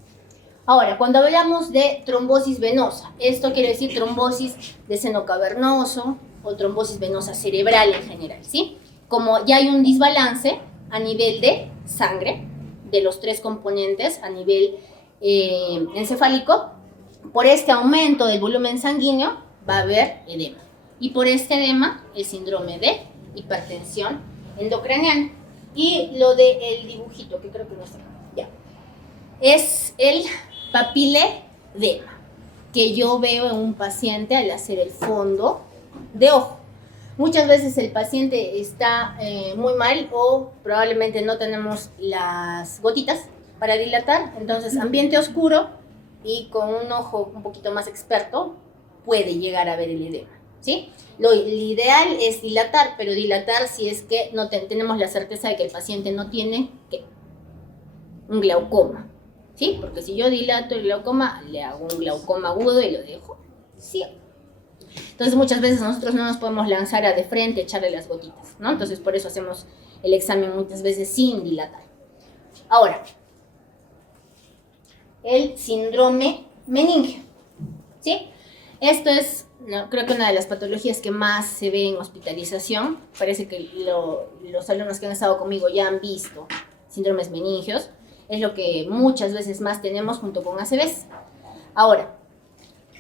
Ahora, cuando hablamos de trombosis venosa, esto quiere decir trombosis de seno cavernoso o trombosis venosa cerebral en general, ¿sí? Como ya hay un desbalance a nivel de sangre, de los tres componentes a nivel encefálico, por este aumento del volumen sanguíneo va a haber edema. Y por este edema, el síndrome de hipertensión endocraniana. Y lo del dibujito, que creo que no está acá, ya, es el papiledema, que yo veo en un paciente al hacer el fondo de ojo. Muchas veces el paciente está muy mal o probablemente no tenemos las gotitas para dilatar, entonces ambiente oscuro y con un ojo un poquito más experto puede llegar a ver el edema, ¿sí? Lo ideal es dilatar, pero dilatar si es que no tenemos la certeza de que el paciente no tiene un glaucoma, ¿sí? Porque si yo dilato el glaucoma, le hago un glaucoma agudo y lo dejo ciego. Entonces muchas veces nosotros no nos podemos lanzar a de frente, echarle las gotitas, ¿no? Entonces por eso hacemos el examen muchas veces sin dilatar. Ahora, el síndrome meningio, ¿sí? Esto es, creo que una de las patologías que más se ve en hospitalización. Parece que los alumnos que han estado conmigo ya han visto síndromes meningios. Es lo que muchas veces más tenemos junto con ACVs. Ahora,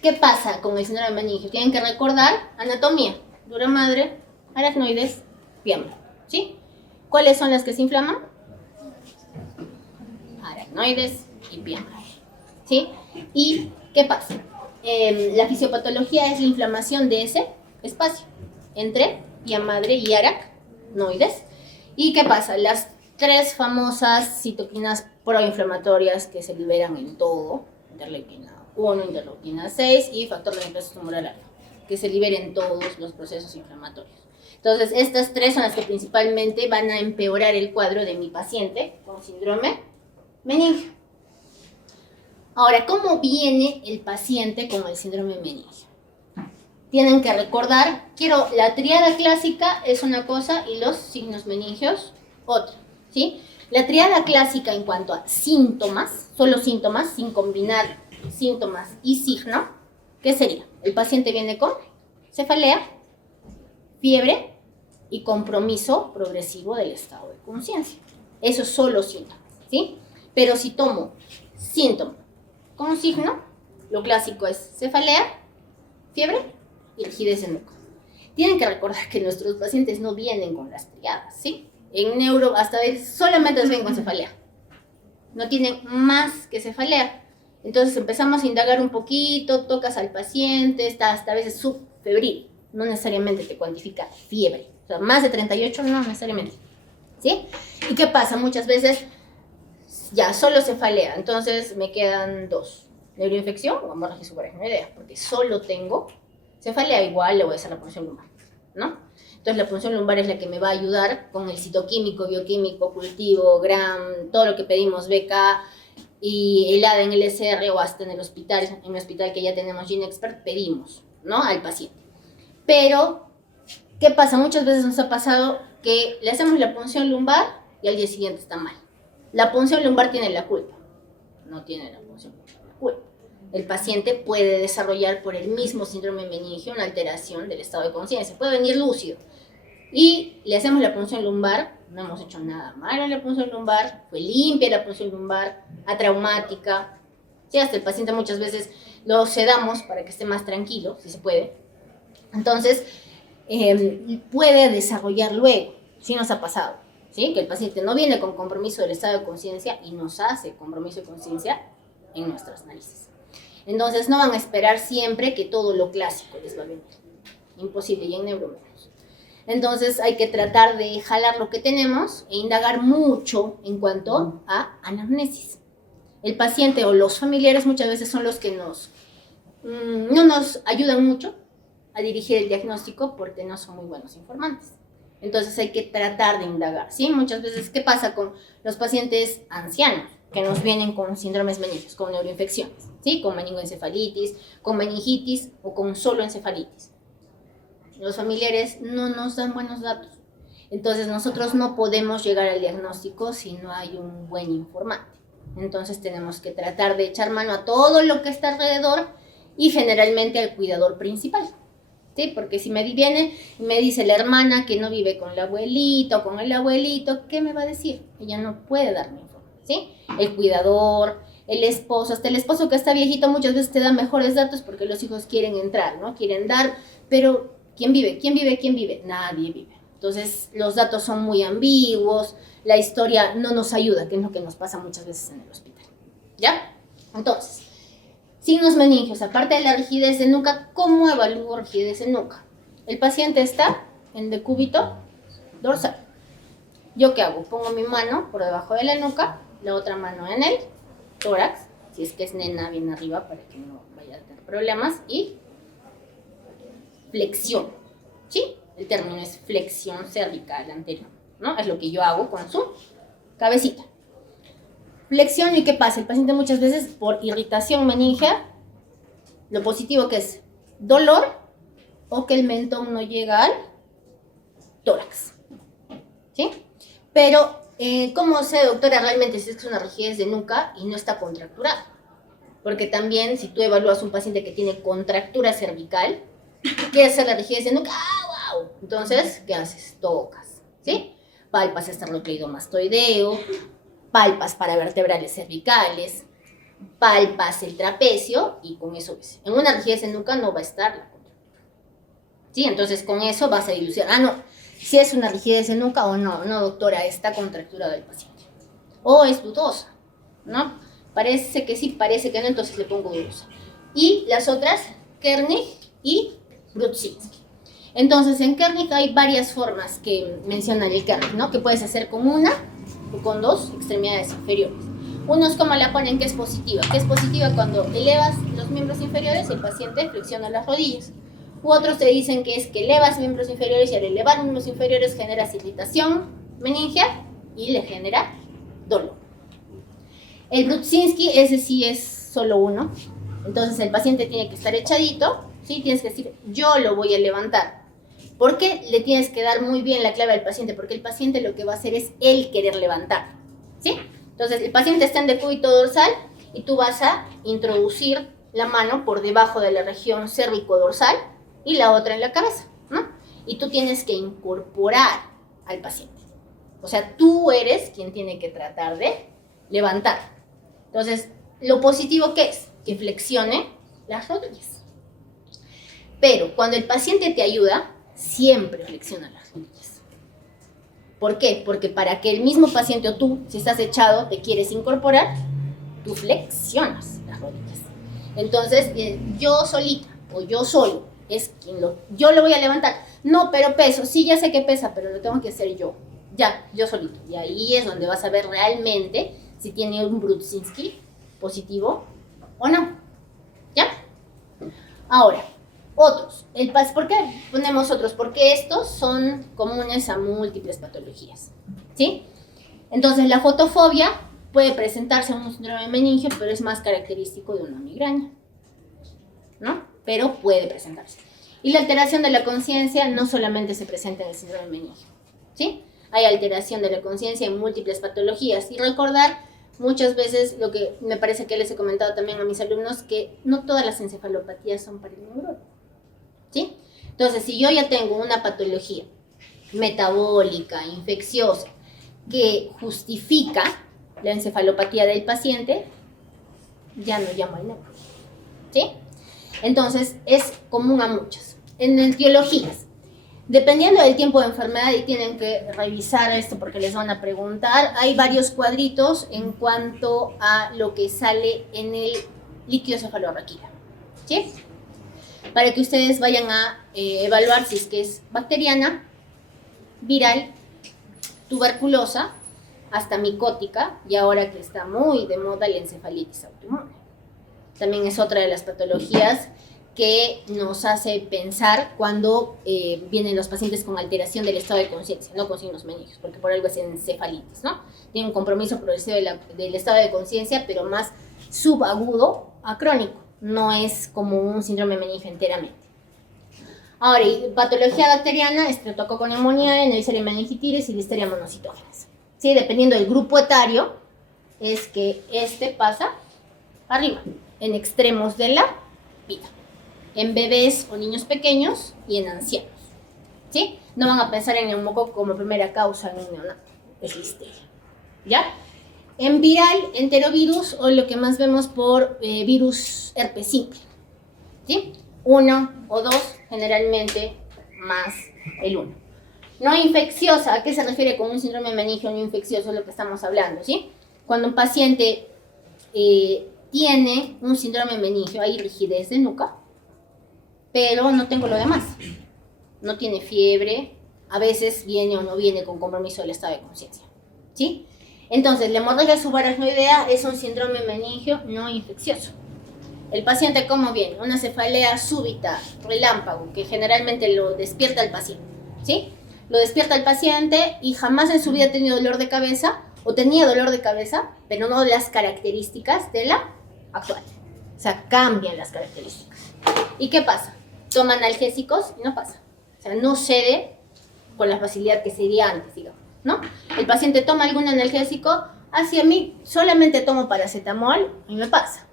¿qué pasa con el síndrome meningio? Tienen que recordar anatomía, dura madre, aracnoides, piémula, ¿sí? ¿Cuáles son las que se inflaman? Aracnoides y piémula, ¿sí? ¿Y qué pasa? La fisiopatología es la inflamación de ese espacio entre pía madre y aracnoides. ¿Y qué pasa? Las tres famosas citoquinas proinflamatorias que se liberan en todo, interleuquina 1, interleuquina 6 y factor de necrosis tumoral alfa, que se liberen todos los procesos inflamatorios. Entonces, estas tres son las que principalmente van a empeorar el cuadro de mi paciente con síndrome meningio. Ahora, ¿cómo viene el paciente con el síndrome meningio? Tienen que recordar, la triada clásica es una cosa y los signos meningios otra, ¿sí? La triada clásica en cuanto a síntomas, solo síntomas, sin combinar síntomas y signo, ¿qué sería? El paciente viene con cefalea, fiebre y compromiso progresivo del estado de conciencia. Eso es solo síntomas, ¿sí? Pero si tomo síntoma con signo, lo clásico es cefalea, fiebre y rigidez en nuca. Tienen que recordar que nuestros pacientes no vienen con las triadas, ¿sí? En neuro hasta veces solamente les ven con cefalea. No tienen más que cefalea. Entonces empezamos a indagar un poquito, tocas al paciente, está hasta a veces subfebril. No necesariamente te cuantifica fiebre. O sea, más de 38 no necesariamente, ¿sí? ¿Y qué pasa? Muchas veces ya solo cefalea, entonces me quedan dos. Neuroinfección o hemorragia subaracnoidea, porque solo tengo cefalea, igual le voy a hacer la punción lumbar, ¿no? Entonces la punción lumbar es la que me va a ayudar con el citoquímico, bioquímico, cultivo, GRAM, todo lo que pedimos, BK y el ADA en el SR o hasta en el hospital que ya tenemos GeneXpert, pedimos, ¿no? Al paciente. Pero, ¿qué pasa? Muchas veces nos ha pasado que le hacemos la punción lumbar y al día siguiente está mal. La punción lumbar tiene la culpa, no tiene la punción lumbar la culpa. El paciente puede desarrollar por el mismo síndrome meningio una alteración del estado de conciencia, puede venir lúcido. Y le hacemos la punción lumbar, no hemos hecho nada mal en la punción lumbar, fue limpia la punción lumbar, atraumática. Sí, hasta el paciente muchas veces lo sedamos para que esté más tranquilo, si se puede. Entonces, puede desarrollar luego, si nos ha pasado, ¿sí? Que el paciente no viene con compromiso del estado de conciencia y nos hace compromiso de conciencia en nuestras narices. Entonces, no van a esperar siempre que todo lo clásico les va a venir. Imposible, y en neuro menos. Entonces hay que tratar de jalar lo que tenemos e indagar mucho en cuanto a anamnesis. El paciente o los familiares muchas veces son los que no nos ayudan mucho a dirigir el diagnóstico porque no son muy buenos informantes. Entonces hay que tratar de indagar, ¿sí? Muchas veces, ¿qué pasa con los pacientes ancianos que nos vienen con síndromes meningos, con neuroinfecciones, ¿sí? Con meningoencefalitis, con meningitis o con solo encefalitis? Los familiares no nos dan buenos datos. Entonces nosotros no podemos llegar al diagnóstico si no hay un buen informante. Entonces tenemos que tratar de echar mano a todo lo que está alrededor y generalmente al cuidador principal. ¿Sí? Porque si me viene y me dice la hermana que no vive con la abuelita o con el abuelito, ¿qué me va a decir? Ella no puede darme información, ¿sí? El cuidador, el esposo, hasta el esposo que está viejito muchas veces te da mejores datos porque los hijos quieren entrar, ¿no? Quieren dar, pero ¿quién vive? ¿Quién vive? ¿Quién vive? Nadie vive. Entonces los datos son muy ambiguos, la historia no nos ayuda, que es lo que nos pasa muchas veces en el hospital, ¿ya? Entonces, signos meningios, aparte de la rigidez de nuca, ¿cómo evalúo rigidez de nuca? El paciente está en decúbito dorsal. ¿Yo qué hago? Pongo mi mano por debajo de la nuca, la otra mano en el tórax, si es que es nena, bien arriba para que no vaya a tener problemas, y flexión, ¿sí? El término es flexión cervical anterior, ¿no? Es lo que yo hago con su cabecita. Flexión, ¿y qué pasa? El paciente muchas veces por irritación meningea, lo positivo que es dolor o que el mentón no llega al tórax, ¿sí? Pero, ¿cómo sé, doctora, realmente si es una rigidez de nuca y no está contracturada? Porque también si tú evalúas un paciente que tiene contractura cervical, ¿qué es la rigidez de nuca? ¡Ah, wow! Entonces, ¿qué haces? Tocas, ¿sí? Palpas esternocleidomastoideo, palpas paravertebrales cervicales, palpas el trapecio y con eso ves. En una rigidez de nuca no va a estar la contractura, ¿sí? Entonces con eso vas a dilucidar, no, si es una rigidez de nuca o no, no doctora, está contracturada del paciente. O es dudosa, ¿no? Parece que sí, parece que no, entonces le pongo dudosa. Y las otras, Kernig y Brudzinski. Entonces en Kernig hay varias formas que menciona el Kernig, ¿no? Que puedes hacer con una o con dos extremidades inferiores. Unos como la ponen que es positiva cuando elevas los miembros inferiores el paciente flexiona las rodillas. U otros te dicen que es que elevas miembros inferiores y al elevar miembros inferiores generas irritación meningea y le genera dolor. El Brudzinski, ese sí es solo uno. Entonces el paciente tiene que estar echadito, ¿sí? Tienes que decir, yo lo voy a levantar. ¿Por qué? Le tienes que dar muy bien la clave al paciente, porque el paciente lo que va a hacer es él querer levantar, ¿sí? Entonces el paciente está en decúbito dorsal y tú vas a introducir la mano por debajo de la región cérvico-dorsal y la otra en la cabeza, ¿no? Y tú tienes que incorporar al paciente. O sea, tú eres quien tiene que tratar de levantar. Entonces, lo positivo que es que flexione las rodillas. Pero cuando el paciente te ayuda, siempre flexiona las rodillas. ¿Por qué? Porque para que el mismo paciente o tú, si estás echado, te quieres incorporar, tú flexionas las rodillas. Entonces, yo solita o yo solo, es quien yo lo voy a levantar. No, pero peso, sí, ya sé que pesa, pero lo tengo que hacer yo. Ya, yo solito. Y ahí es donde vas a ver realmente si tiene un Brudzinski positivo o no. ¿Ya? Ahora, otros. ¿Por qué ponemos otros? Porque estos son comunes a múltiples patologías, ¿sí? Entonces, la fotofobia puede presentarse en un síndrome meningio, pero es más característico de una migraña, ¿no? Pero puede presentarse. Y la alteración de la conciencia no solamente se presenta en el síndrome meningio, ¿sí? Hay alteración de la conciencia en múltiples patologías. Y recordar muchas veces lo que me parece que les he comentado también a mis alumnos, que no todas las encefalopatías son para el neurólogo, ¿sí? Entonces, si yo ya tengo una patología metabólica, infecciosa, que justifica la encefalopatía del paciente, ya no llamo al neurólogo, ¿sí? Entonces, es común a muchas. En etiologías, dependiendo del tiempo de enfermedad, y tienen que revisar esto porque les van a preguntar, hay varios cuadritos en cuanto a lo que sale en el líquido cefalorraquídeo, ¿sí? Para que ustedes vayan a evaluar si es que es bacteriana viral, tuberculosa, hasta micótica, y ahora que está muy de moda la encefalitis autoinmune. También es otra de las patologías que nos hace pensar cuando vienen los pacientes con alteración del estado de conciencia, no con signos meningios, porque por algo es encefalitis, ¿no? Tiene un compromiso progresivo del estado de conciencia, pero más subagudo a crónico, no es como un síndrome meningio enteramente. Ahora, y patología bacteriana, estreptococo pneumoniae, Neisseria meningitis y Listeria monocytogenes. ¿Sí? Dependiendo del grupo etario, es que pasa arriba, en extremos de la vida. En bebés o niños pequeños y en ancianos. ¿Sí? No van a pensar en neumococo como primera causa en un neonato, es listeria. ¿Ya? En viral, enterovirus, o lo que más vemos por virus herpes simple. ¿Sí? 1 o 2, generalmente más el 1. No infecciosa, ¿a qué se refiere con un síndrome meningio no infeccioso? Es lo que estamos hablando, ¿sí? Cuando un paciente tiene un síndrome meningio, hay rigidez de nuca, pero no tengo lo demás. No tiene fiebre, a veces viene o no viene con compromiso del estado de conciencia, ¿sí? Entonces, la hemorragia subaracnoidea es un síndrome meningio no infeccioso. El paciente, ¿cómo viene? Una cefalea súbita, relámpago, que generalmente lo despierta el paciente, ¿sí? Lo despierta el paciente y jamás en su vida ha tenido dolor de cabeza, o tenía dolor de cabeza, pero no las características de la actual. O sea, cambian las características. ¿Y qué pasa? Toma analgésicos y no pasa. O sea, no cede con la facilidad que cedía antes, digamos, ¿no? El paciente toma algún analgésico, así a mí solamente tomo paracetamol y me pasa.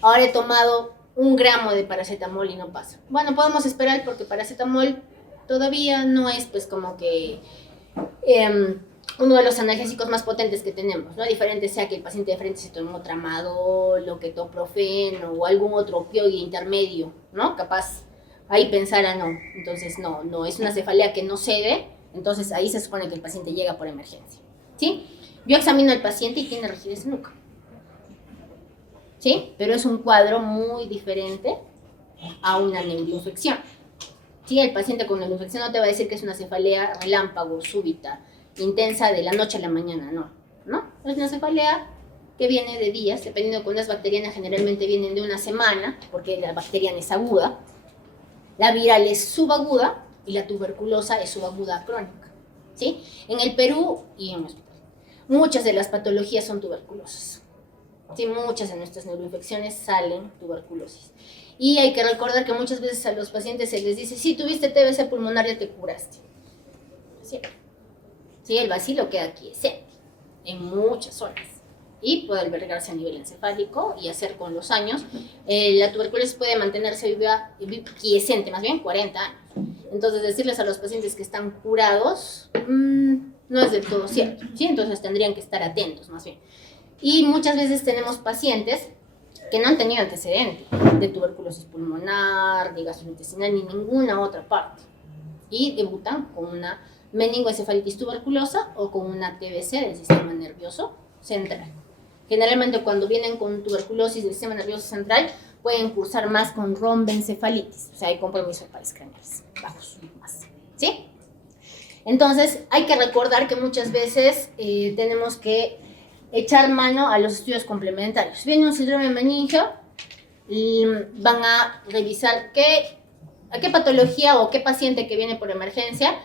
Ahora he tomado 1 gramo de paracetamol y no pasa. Bueno, podemos esperar porque paracetamol todavía no es pues como que uno de los analgésicos más potentes que tenemos, ¿no? Diferente sea que el paciente de frente se tomó tramadol o ketoprofeno o algún otro opioide intermedio, ¿no? Capaz ahí pensara no. Entonces no, es una cefalea que no cede, entonces ahí se supone que el paciente llega por emergencia, ¿sí? Yo examino al paciente y tiene rigidez de nuca, ¿sí? Pero es un cuadro muy diferente a una neuroinfección. Sí, el paciente con neuroinfección no te va a decir que es una cefalea relámpago, súbita, intensa de la noche a la mañana, no. Es una cefalea que viene de días, dependiendo de cuántas bacterianas, generalmente vienen de una semana, porque la bacteriana es aguda, la viral es subaguda y la tuberculosa es subaguda crónica, ¿sí? En el Perú y en México, muchas de las patologías son tuberculosas. Sí, muchas de nuestras neuroinfecciones salen tuberculosis. Y hay que recordar que muchas veces a los pacientes se les dice, si tuviste TBC pulmonar ya te curaste. ¿Sí? Sí, el bacilo queda quiescente en muchas zonas y puede albergarse a nivel encefálico y hacer con los años. La tuberculosis puede mantenerse quiescente, más bien 40 años. Entonces decirles a los pacientes que están curados no es del todo cierto, ¿sí? Entonces tendrían que estar atentos más bien. Y muchas veces tenemos pacientes que no han tenido antecedente de tuberculosis pulmonar, de gastrointestinal, ni ninguna otra parte. Y debutan con una meningoencefalitis tuberculosa o con una TBC del sistema nervioso central. Generalmente cuando vienen con tuberculosis del sistema nervioso central pueden cursar más con romboencefalitis, o sea, hay compromiso de pares craneales bajos, más, ¿sí? Entonces hay que recordar que muchas veces tenemos que echar mano a los estudios complementarios. Viene un síndrome meningio y van a revisar a qué patología o qué paciente que viene por emergencia,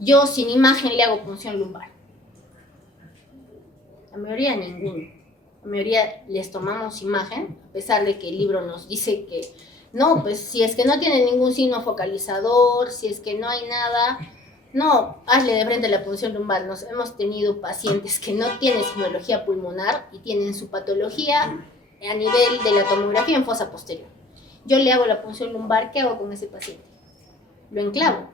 yo sin imagen le hago punción lumbar. La mayoría ninguno. La mayoría les tomamos imagen, a pesar de que el libro nos dice que no, pues si es que no tiene ningún signo focalizador, si es que no hay nada, no, hazle de frente la punción lumbar. Hemos tenido pacientes que no tienen sismología pulmonar y tienen su patología a nivel de la tomografía en fosa posterior. Yo le hago la punción lumbar, ¿qué hago con ese paciente? Lo enclavo.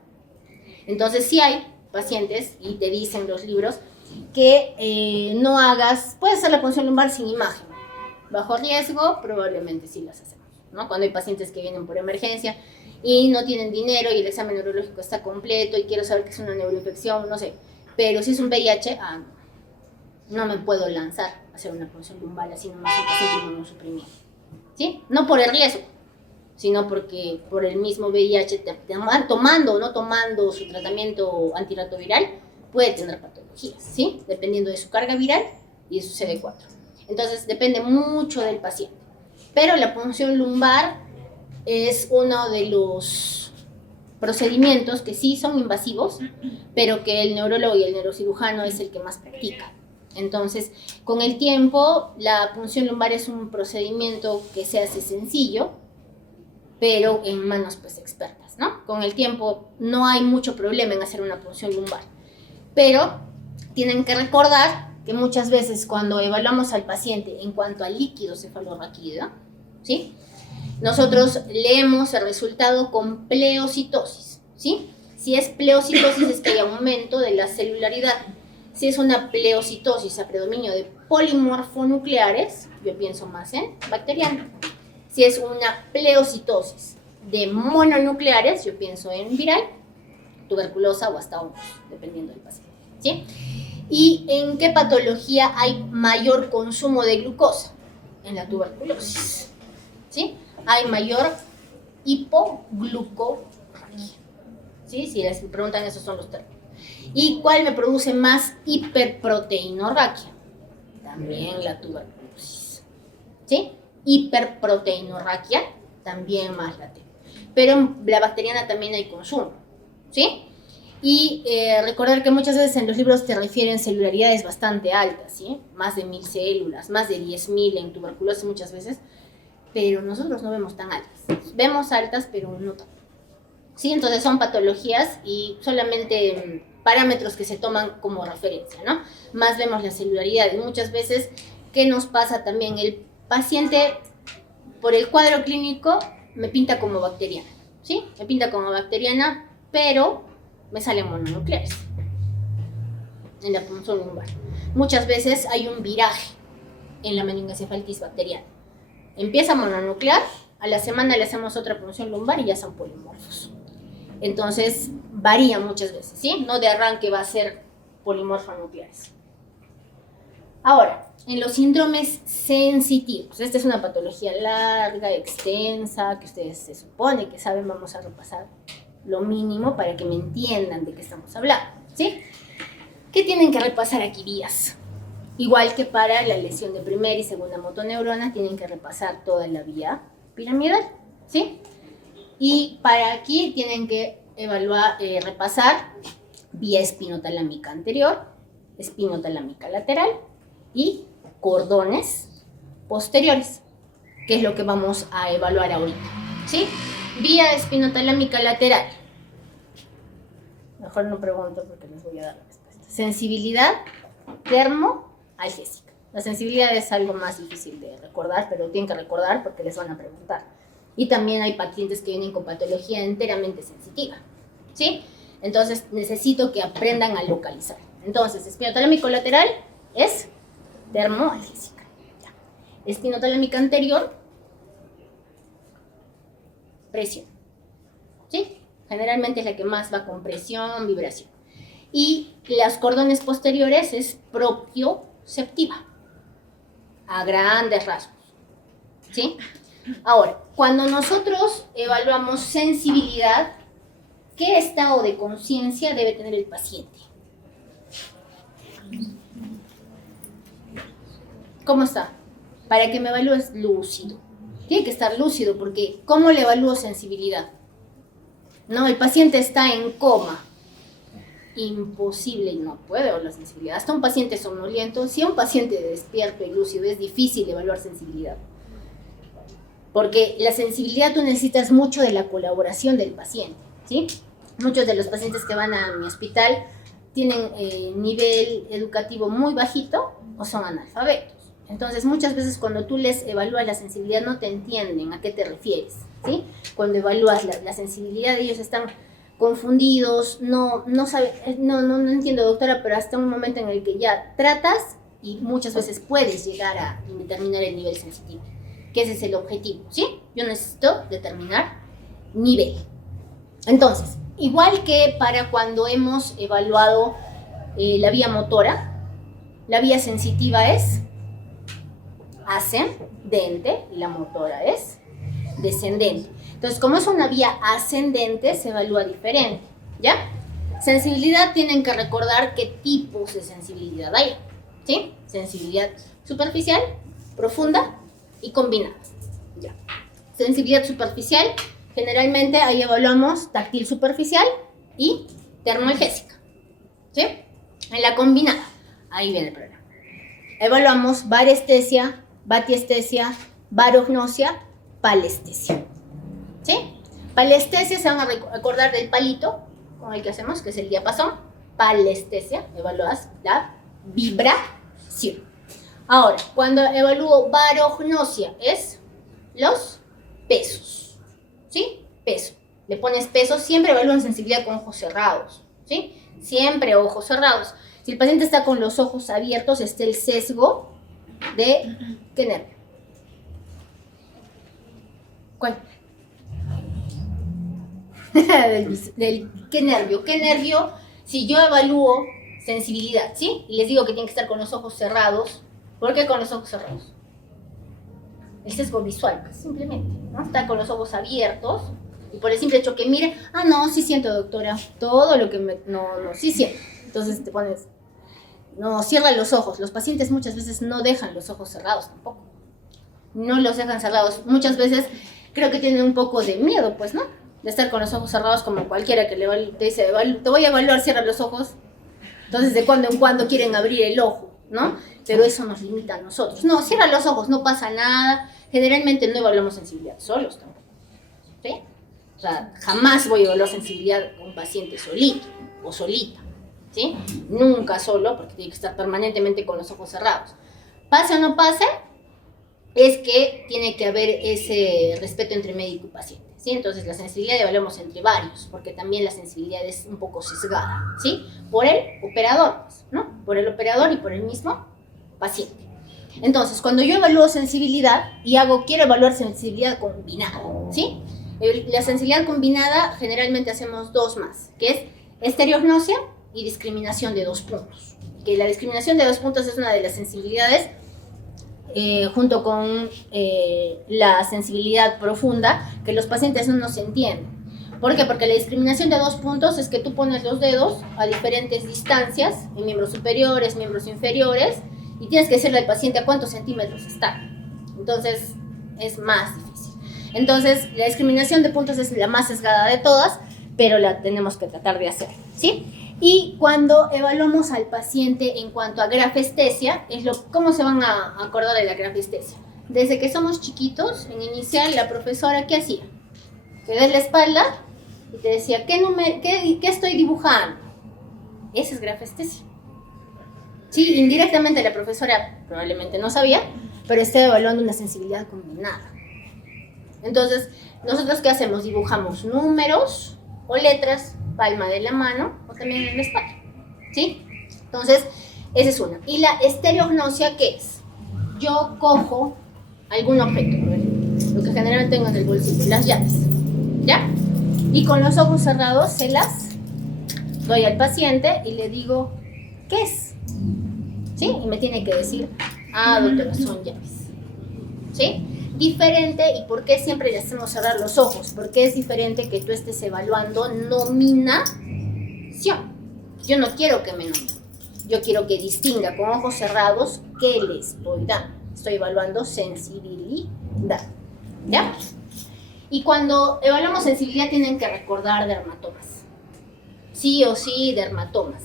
Entonces sí hay pacientes, y te dicen los libros, que no hagas, puedes hacer la punción lumbar sin imagen. Bajo riesgo, probablemente sí las hacemos, ¿no? Cuando hay pacientes que vienen por emergencia y no tienen dinero y el examen neurológico está completo y quiero saber que es una neuroinfección, no sé. Pero si es un VIH, no me puedo lanzar a hacer una punción lumbar así nomás un paciente inmunosuprimido, ¿sí? No por el riesgo, sino por el mismo VIH, tomando o no tomando su tratamiento antirretroviral, puede tener patologías, ¿sí? Dependiendo de su carga viral y de su CD4. Entonces, depende mucho del paciente. Pero la punción lumbar es uno de los procedimientos que sí son invasivos, pero que el neurólogo y el neurocirujano es el que más practica. Entonces, con el tiempo, la punción lumbar es un procedimiento que se hace sencillo, pero en manos pues expertas, ¿no? Con el tiempo no hay mucho problema en hacer una punción lumbar, pero tienen que recordar que muchas veces cuando evaluamos al paciente en cuanto al líquido cefalorraquídeo, ¿sí? Nosotros leemos el resultado con pleocitosis, ¿sí? Si es pleocitosis es que hay aumento de la celularidad. Si es una pleocitosis a predominio de polimorfonucleares, yo pienso más en bacteriana. Si es una pleocitosis de mononucleares, yo pienso en viral, tuberculosa o hasta hongos, dependiendo del paciente, ¿sí? ¿Y en qué patología hay mayor consumo de glucosa? En la tuberculosis, ¿sí? Hay mayor hipoglucuremia, ¿sí? Si les preguntan, esos son los términos. ¿Y cuál me produce más hiperproteinorraquia? También la tuberculosis, ¿sí? Hiperproteinorraquia, también más la tengo. Pero en la bacteriana también hay consumo, ¿sí? Y recordar que muchas veces en los libros te refieren celularidades bastante altas, ¿sí? Más de 1000 células, más de 10.000 en tuberculosis muchas veces, pero nosotros no vemos tan altas. Vemos altas, pero no tanto. ¿Sí? Entonces son patologías y solamente parámetros que se toman como referencia, ¿no? Más vemos la celularidad y muchas veces, ¿qué nos pasa también? El paciente, por el cuadro clínico, me pinta como bacteriana, ¿sí? Me pinta como bacteriana, pero me salen mononucleares en la punción lumbar. Muchas veces hay un viraje en la meningoencefalitis bacteriana. Empieza mononuclear, a la semana le hacemos otra punción lumbar y ya son polimorfos. Entonces, varía muchas veces, ¿sí? No de arranque va a ser polimorfonucleares. Ahora, en los síndromes sensitivos, esta es una patología larga, extensa, que ustedes se supone que saben, vamos a repasar lo mínimo para que me entiendan de qué estamos hablando, ¿sí? ¿Qué tienen que repasar aquí? Vías. Igual que para la lesión de primera y segunda motoneurona, tienen que repasar toda la vía piramidal, ¿sí? Y para aquí tienen que evaluar, repasar vía espinotalámica anterior, espinotalámica lateral y cordones posteriores, que es lo que vamos a evaluar ahorita, ¿sí? Vía espinotalámica lateral. Mejor no pregunto porque les voy a dar la respuesta. Sensibilidad termoalgésica. La sensibilidad es algo más difícil de recordar, pero tienen que recordar porque les van a preguntar. Y también hay pacientes que vienen con patología enteramente sensitiva, ¿sí? Entonces necesito que aprendan a localizar. Entonces, espinotalámico lateral es termoalgésica. Espinotalámica anterior, presión, ¿sí? Generalmente es la que más va con presión, vibración. Y las cordones posteriores es propioceptiva, a grandes rasgos, ¿sí? Ahora, cuando nosotros evaluamos sensibilidad, ¿qué estado de conciencia debe tener el paciente? ¿Cómo está? Para que me evalúes lúcido. Tiene que estar lúcido, porque ¿cómo le evalúo sensibilidad? No, el paciente está en coma. Imposible, no puede evaluar sensibilidad. Hasta un paciente somnoliento, si a un paciente despierto y lúcido es difícil evaluar sensibilidad. Porque la sensibilidad tú necesitas mucho de la colaboración del paciente, ¿sí? Muchos de los pacientes que van a mi hospital tienen nivel educativo muy bajito o son analfabetos. Entonces, muchas veces cuando tú les evalúas la sensibilidad no te entienden a qué te refieres, ¿sí? Cuando evalúas la sensibilidad, ellos están confundidos, no entiendo, doctora, pero hasta un momento en el que ya tratas y muchas veces puedes llegar a determinar el nivel sensitivo, que ese es el objetivo, ¿sí? Yo necesito determinar nivel. Entonces, igual que para cuando hemos evaluado la vía motora, la vía sensitiva es ascendente y la motora es descendente. Entonces, como es una vía ascendente, se evalúa diferente, ¿ya? Sensibilidad, tienen que recordar qué tipos de sensibilidad hay, ¿sí? Sensibilidad superficial, profunda y combinada. Ya. Sensibilidad superficial, generalmente ahí evaluamos táctil superficial y termoalgésica, ¿sí? En la combinada, ahí viene el problema. Evaluamos varestesia, batiestesia, varognosia, palestesia, ¿sí? Palestesia, se van a acordar del palito con el que hacemos, que es el diapasón. Palestesia, evalúas la vibración. Ahora, cuando evalúo varognosia, es los pesos, ¿sí? Peso. Le pones peso, siempre evalúan sensibilidad con ojos cerrados, ¿sí? Siempre ojos cerrados. Si el paciente está con los ojos abiertos, está el sesgo de ¿qué nervio? ¿Cuál? del ¿qué nervio? ¿Qué nervio? Si yo evalúo sensibilidad, ¿sí? Y les digo que tienen que estar con los ojos cerrados. ¿Por qué con los ojos cerrados? El sesgo visual, simplemente, ¿no? Está con los ojos abiertos y por el simple hecho que mire, no, sí siento, doctora, todo lo que no, sí siento. Entonces te pones, no, cierra los ojos. Los pacientes muchas veces no dejan los ojos cerrados tampoco. No los dejan cerrados. Muchas veces creo que tienen un poco de miedo, pues, ¿no? De estar con los ojos cerrados, como cualquiera que te dice, te voy a evaluar, cierra los ojos. Entonces, de cuando en cuando quieren abrir el ojo, ¿no? Pero eso nos limita a nosotros. No, cierra los ojos, no pasa nada. Generalmente no evaluamos sensibilidad solos tampoco, ¿sí? O sea, jamás voy a evaluar sensibilidad con un paciente solito o solita, ¿sí? Nunca solo, porque tiene que estar permanentemente con los ojos cerrados. Pase o no pase, es que tiene que haber ese respeto entre médico y paciente, ¿sí? Entonces la sensibilidad la evaluamos entre varios, porque también la sensibilidad es un poco sesgada, ¿sí? Por el operador, ¿no? Por el operador y por el mismo paciente. Entonces, cuando yo evalúo sensibilidad y quiero evaluar sensibilidad combinada, ¿sí? La sensibilidad combinada generalmente hacemos dos más, que es estereognosia y discriminación de 2 puntos. Que la discriminación de 2 puntos es una de las sensibilidades junto con la sensibilidad profunda, que los pacientes no nos entienden. ¿Por qué? Porque la discriminación de 2 puntos es que tú pones los dedos a diferentes distancias, en miembros superiores, miembros inferiores, y tienes que decirle al paciente a cuántos centímetros está. Entonces, es más difícil. Entonces, la discriminación de puntos es la más sesgada de todas, pero la tenemos que tratar de hacer, ¿sí? Y cuando evaluamos al paciente en cuanto a grafestesia, ¿cómo se van a acordar de la grafestesia? Desde que somos chiquitos, en inicial, la profesora, ¿qué hacía? Te des la espalda y te decía, ¿qué estoy dibujando? Esa es grafestesia. Sí, indirectamente la profesora probablemente no sabía, pero está evaluando una sensibilidad combinada. Entonces, ¿nosotros qué hacemos? Dibujamos números o letras, palma de la mano o también en la espalda, ¿sí? Entonces, esa es una. Y la estereognosia, ¿qué es? Yo cojo algún objeto, lo que generalmente tengo en el bolsillo, las llaves, ¿ya? Y con los ojos cerrados se las doy al paciente y le digo, ¿qué es? ¿Sí? Y me tiene que decir, doctora, son llaves, ¿sí? Diferente, ¿y por qué siempre le hacemos cerrar los ojos? Porque es diferente que tú estés evaluando nominación. Yo no quiero que me nomine, yo quiero que distinga con ojos cerrados qué le estoy dando. Estoy evaluando sensibilidad, ¿ya? Y cuando evaluamos sensibilidad tienen que recordar dermatomas. Sí o sí, dermatomas.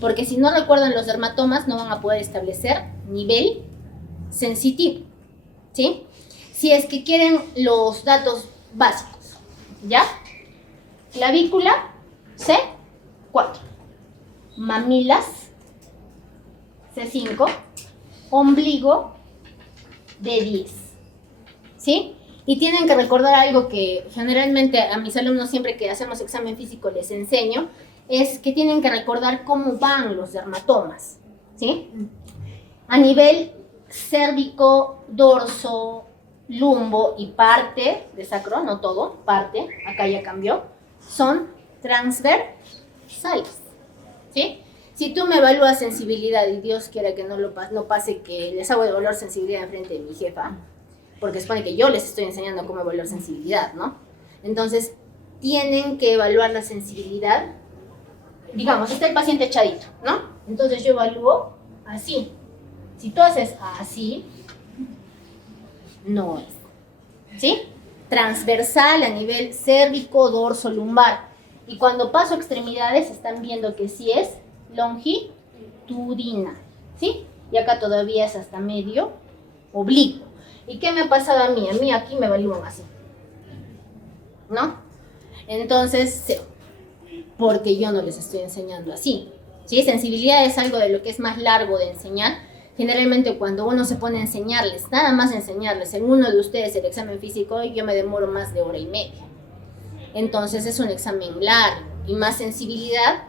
Porque si no recuerdan los dermatomas, no van a poder establecer nivel sensitivo, ¿sí? Si es que quieren los datos básicos, ¿ya? Clavícula, C4. Mamilas, C5. Ombligo, D10, ¿sí? Y tienen que recordar algo que generalmente a mis alumnos siempre que hacemos examen físico les enseño, es que tienen que recordar cómo van los dermatomas, ¿sí? A nivel cérvico, dorso, lumbo y parte de sacro, no todo, parte, acá ya cambió, son transversales, ¿sí? Si tú me evalúas sensibilidad y Dios quiera que no pase que les hago evaluar sensibilidad en frente de mi jefa, porque supone que yo les estoy enseñando cómo evaluar sensibilidad, ¿no? Entonces, tienen que evaluar la sensibilidad digamos, está el paciente echadito, ¿no? Entonces yo evalúo así. Si tú haces así, no es, ¿sí? Transversal a nivel cérvico, dorso, lumbar. Y cuando paso a extremidades, están viendo que sí es longitudinal, ¿sí? Y acá todavía es hasta medio oblicuo. ¿Y qué me ha pasado a mí? A mí aquí me evalúan así, ¿no? Entonces, sí, porque yo no les estoy enseñando así, ¿sí? Sensibilidad es algo de lo que es más largo de enseñar. Generalmente cuando uno se pone a enseñarles, nada más enseñarles en uno de ustedes el examen físico, yo me demoro más de 1 hora y media. Entonces es un examen largo y más sensibilidad,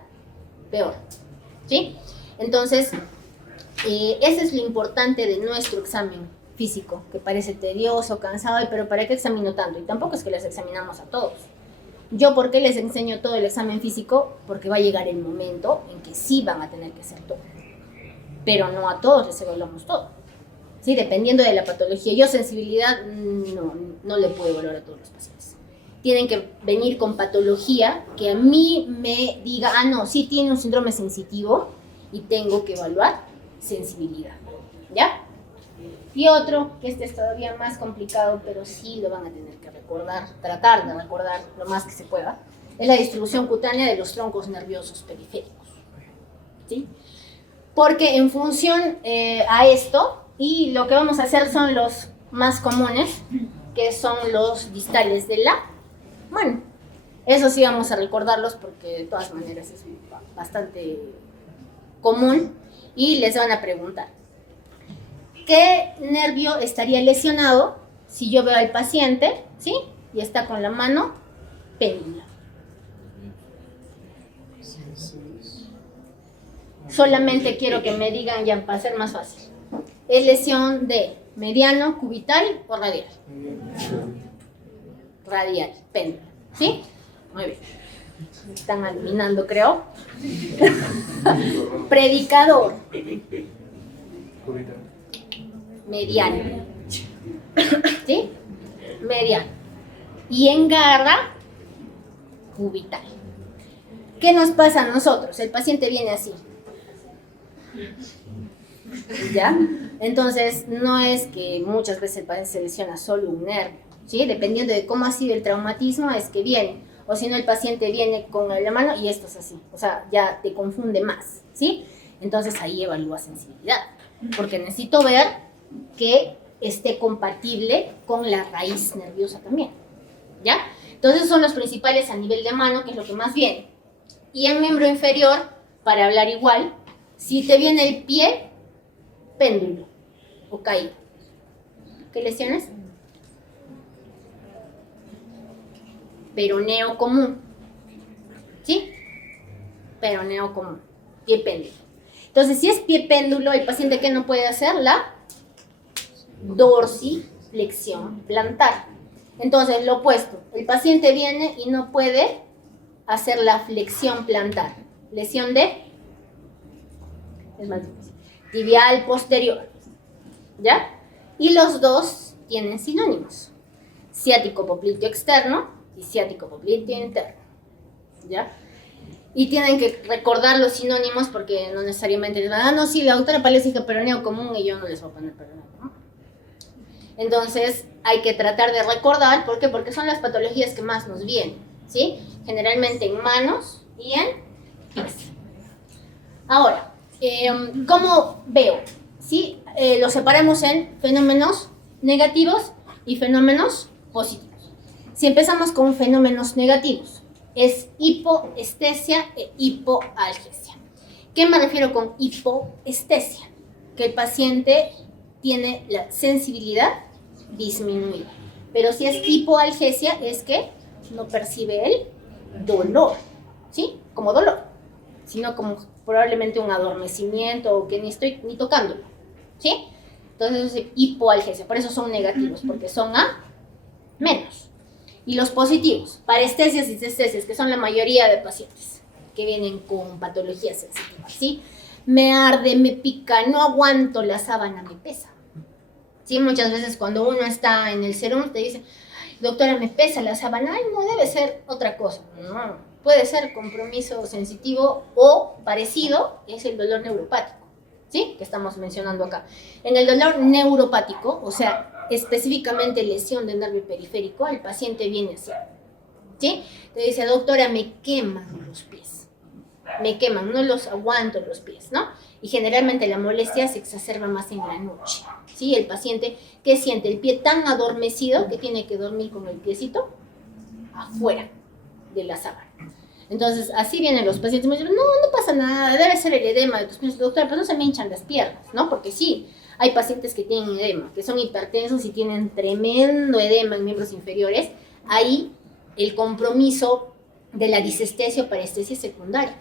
peor, ¿sí? Entonces, eso es lo importante de nuestro examen físico, que parece tedioso, cansado, pero ¿para qué examino tanto? Y tampoco es que les examinamos a todos. ¿Yo por qué les enseño todo el examen físico? Porque va a llegar el momento en que sí van a tener que hacer todo. Pero no a todos les evaluamos todo, ¿sí? Dependiendo de la patología. Yo sensibilidad no le puedo evaluar a todos los pacientes. Tienen que venir con patología que a mí me diga, no, sí tiene un síndrome sensitivo y tengo que evaluar sensibilidad, ¿ya? Y otro, que este es todavía más complicado, pero sí lo van a tener que recordar, tratar de recordar lo más que se pueda, es la distribución cutánea de los troncos nerviosos periféricos, ¿sí? Porque en función a esto, y lo que vamos a hacer son los más comunes, que son los distales de la mano. Eso sí vamos a recordarlos porque de todas maneras es bastante común y les van a preguntar ¿qué nervio estaría lesionado si yo veo al paciente, ¿sí? Y está con la mano péndula? Solamente quiero que me digan ya para ser más fácil. ¿Es lesión de mediano, cubital o radial? Radial, péndula, ¿sí? Muy bien. Me están adivinando, creo. Predicador. Mediano. ¿Sí? Mediano. Y en garra, cubital. ¿Qué nos pasa a nosotros? El paciente viene así. ¿Ya? Entonces, no es que muchas veces el paciente se lesiona solo un nervio, ¿sí? Dependiendo de cómo ha sido el traumatismo, es que viene. O si no, el paciente viene con la mano y esto es así. O sea, ya te confunde más, ¿sí? Entonces, ahí evalúa sensibilidad. Porque necesito ver que esté compatible con la raíz nerviosa también, ¿ya? Entonces, son los principales a nivel de mano, que es lo que más viene. Y en miembro inferior, para hablar igual, si te viene el pie, péndulo o caída. ¿Qué lesiones? Peroneo común, ¿sí? Peroneo común, pie péndulo. Entonces, si es pie péndulo, el paciente ¿qué no puede hacer? La dorsiflexión plantar. Entonces, lo opuesto, el paciente viene y no puede hacer la flexión plantar. Lesión de, es más difícil, tibial posterior, ¿ya? Y los dos tienen sinónimos, ciático popliteo externo y ciático popliteo interno, ¿ya? Y tienen que recordar los sinónimos porque no necesariamente les van, no, sí, la doctora Pales dijo peroneo común y yo no les voy a poner peroneo común. Entonces, hay que tratar de recordar, ¿por qué? Porque son las patologías que más nos vienen, ¿sí? Generalmente en manos y en pies. Ahora, ¿cómo veo? ¿Sí? Lo separamos en fenómenos negativos y fenómenos positivos. Si empezamos con fenómenos negativos, es hipoestesia e hipoalgesia. ¿Qué me refiero con hipoestesia? Que el paciente tiene la sensibilidad disminuida. Pero si es hipoalgesia, es que no percibe el dolor, ¿sí? Como dolor, sino como probablemente un adormecimiento o que ni estoy ni tocándolo, ¿sí? Entonces es hipoalgesia, por eso son negativos, porque son a menos. Y los positivos, parestesias y disestesias, que son la mayoría de pacientes que vienen con patologías sensitivas, ¿sí? Me arde, me pica, no aguanto, la sábana me pesa. Sí, muchas veces cuando uno está en el serum te dice, doctora, me pesa la sábana, ay, no, debe ser otra cosa. No, puede ser compromiso sensitivo o parecido, es el dolor neuropático, ¿sí? Que estamos mencionando acá. En el dolor neuropático, o sea, específicamente lesión del nervio periférico, el paciente viene así, ¿sí? Te dice, doctora, me queman los pies, me queman, no los aguanto los pies, ¿no? Y generalmente la molestia se exacerba más en la noche, ¿sí? El paciente que siente el pie tan adormecido que tiene que dormir con el piecito afuera de la sábana. Entonces, así vienen los pacientes, me dicen, no pasa nada, debe ser el edema de tus pies, doctora, pero no se me hinchan las piernas, ¿no? Porque sí, hay pacientes que tienen edema, que son hipertensos y tienen tremendo edema en miembros inferiores. Ahí el compromiso de la disestesia o parestesia es secundaria.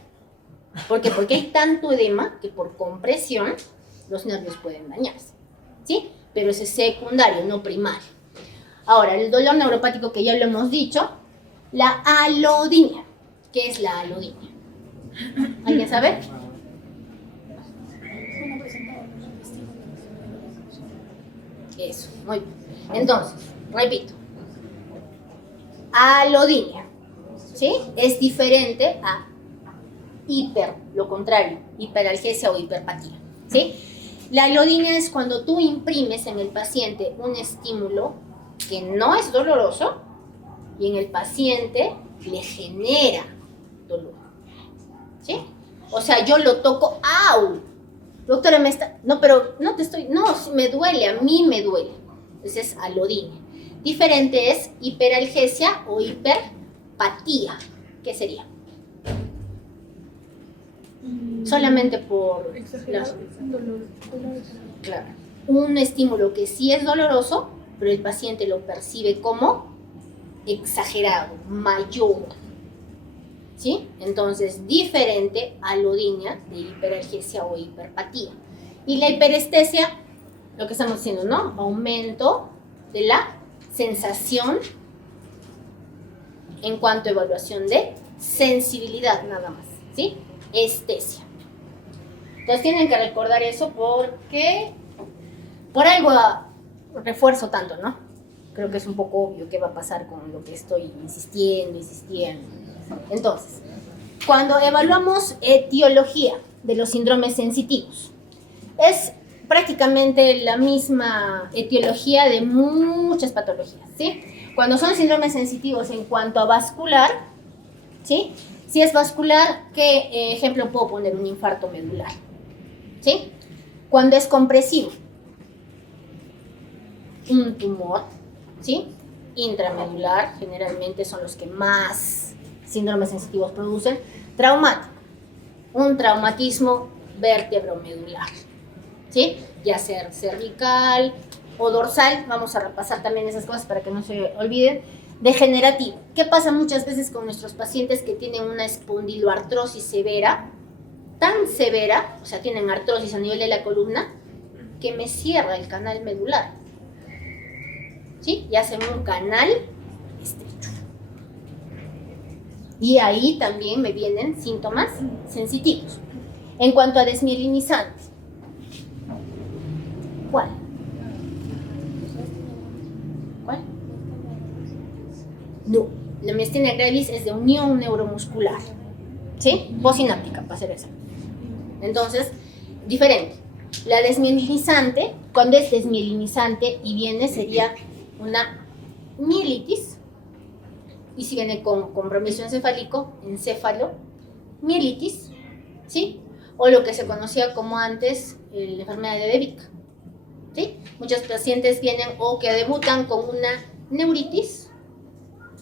¿Por qué? Porque hay tanto edema que por compresión los nervios pueden dañarse, ¿sí? Pero ese es secundario, no primario. Ahora, el dolor neuropático que ya lo hemos dicho, la alodinia. ¿Qué es la alodinia? ¿Alguien sabe? Eso, muy bien. Entonces, repito. Alodinia, ¿sí? Es diferente a lo contrario, hiperalgesia o hiperpatía, ¿sí? La alodinia es cuando tú imprimes en el paciente un estímulo que no es doloroso y en el paciente le genera dolor, ¿sí? O sea, yo lo toco, ¡au! Doctora, me está... No, pero no te estoy... No, me duele, a mí me duele. Entonces es alodinia. Diferente es hiperalgesia o hiperpatía. ¿Qué sería? Solamente por... Claro. Un estímulo que sí es doloroso, pero el paciente lo percibe como exagerado, mayor, ¿sí? Entonces, diferente alodinia de hiperalgesia o hiperpatía. Y la hiperestesia, lo que estamos diciendo, ¿no? Aumento de la sensación en cuanto a evaluación de sensibilidad, nada más, ¿sí? Estesia. Entonces tienen que recordar eso porque por algo refuerzo tanto, ¿no? Creo que es un poco obvio qué va a pasar con lo que estoy insistiendo. Entonces, cuando evaluamos etiología de los síndromes sensitivos, es prácticamente la misma etiología de muchas patologías, ¿sí? Cuando son síndromes sensitivos en cuanto a vascular, ¿sí? Si es vascular, ¿qué ejemplo puedo poner? Un infarto medular, ¿sí? Cuando es compresivo, un tumor, ¿sí? Intramedular, generalmente son los que más síndromes sensitivos producen. Traumático, un traumatismo vértebromedular, ¿sí? Ya sea cervical o dorsal, vamos a repasar también esas cosas para que no se olviden. Degenerativo, ¿qué pasa muchas veces con nuestros pacientes que tienen una espondiloartrosis severa? Tan severa, o sea, tienen artrosis a nivel de la columna, que me cierra el canal medular, ¿sí? Y hacen un canal estrecho. Y ahí también me vienen síntomas sensitivos. En cuanto a desmielinizantes, ¿cuál? ¿Cuál? No, la miastenia gravis es de unión neuromuscular, ¿sí? Postsináptica, para ser exacto. Entonces, diferente. La desmielinizante, cuando es desmielinizante y viene, sería una mielitis. Y si viene con compromiso encefálico, encefalomielitis, ¿sí? O lo que se conocía como antes la enfermedad de Devic, ¿sí? Muchos pacientes vienen o que debutan con una neuritis,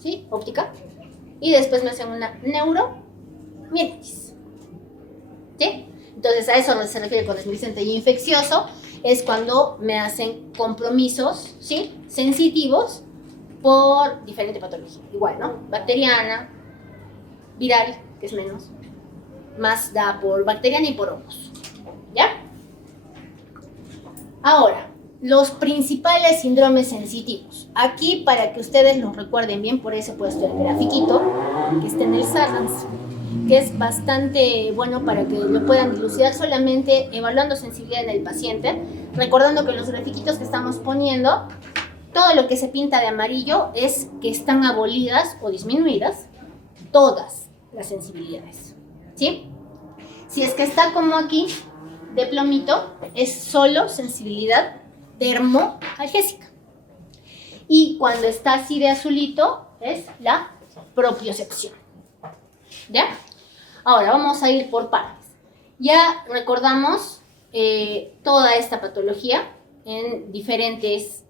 ¿sí? Óptica, y después me hacen una neuromielitis, ¿sí? Entonces, a eso se refiere con desmielinizante y infeccioso, es cuando me hacen compromisos, ¿sí? Sensitivos por diferente patología. Igual, ¿no? Bacteriana, viral, que es menos, más da por bacteriana y por hongos, ¿ya? Ahora, los principales síndromes sensitivos. Aquí, para que ustedes los recuerden bien, por eso he puesto el grafiquito que está en el SARNS, que es bastante bueno para que lo puedan dilucidar solamente evaluando sensibilidad en el paciente, recordando que los grafiquitos que estamos poniendo, todo lo que se pinta de amarillo es que están abolidas o disminuidas todas las sensibilidades, ¿sí? Si es que está como aquí, de plomito, es solo sensibilidad termoalgésica. Y cuando está así de azulito, es la propiocepción. ¿Ya? Ahora vamos a ir por partes. Ya recordamos toda esta patología en diferentes.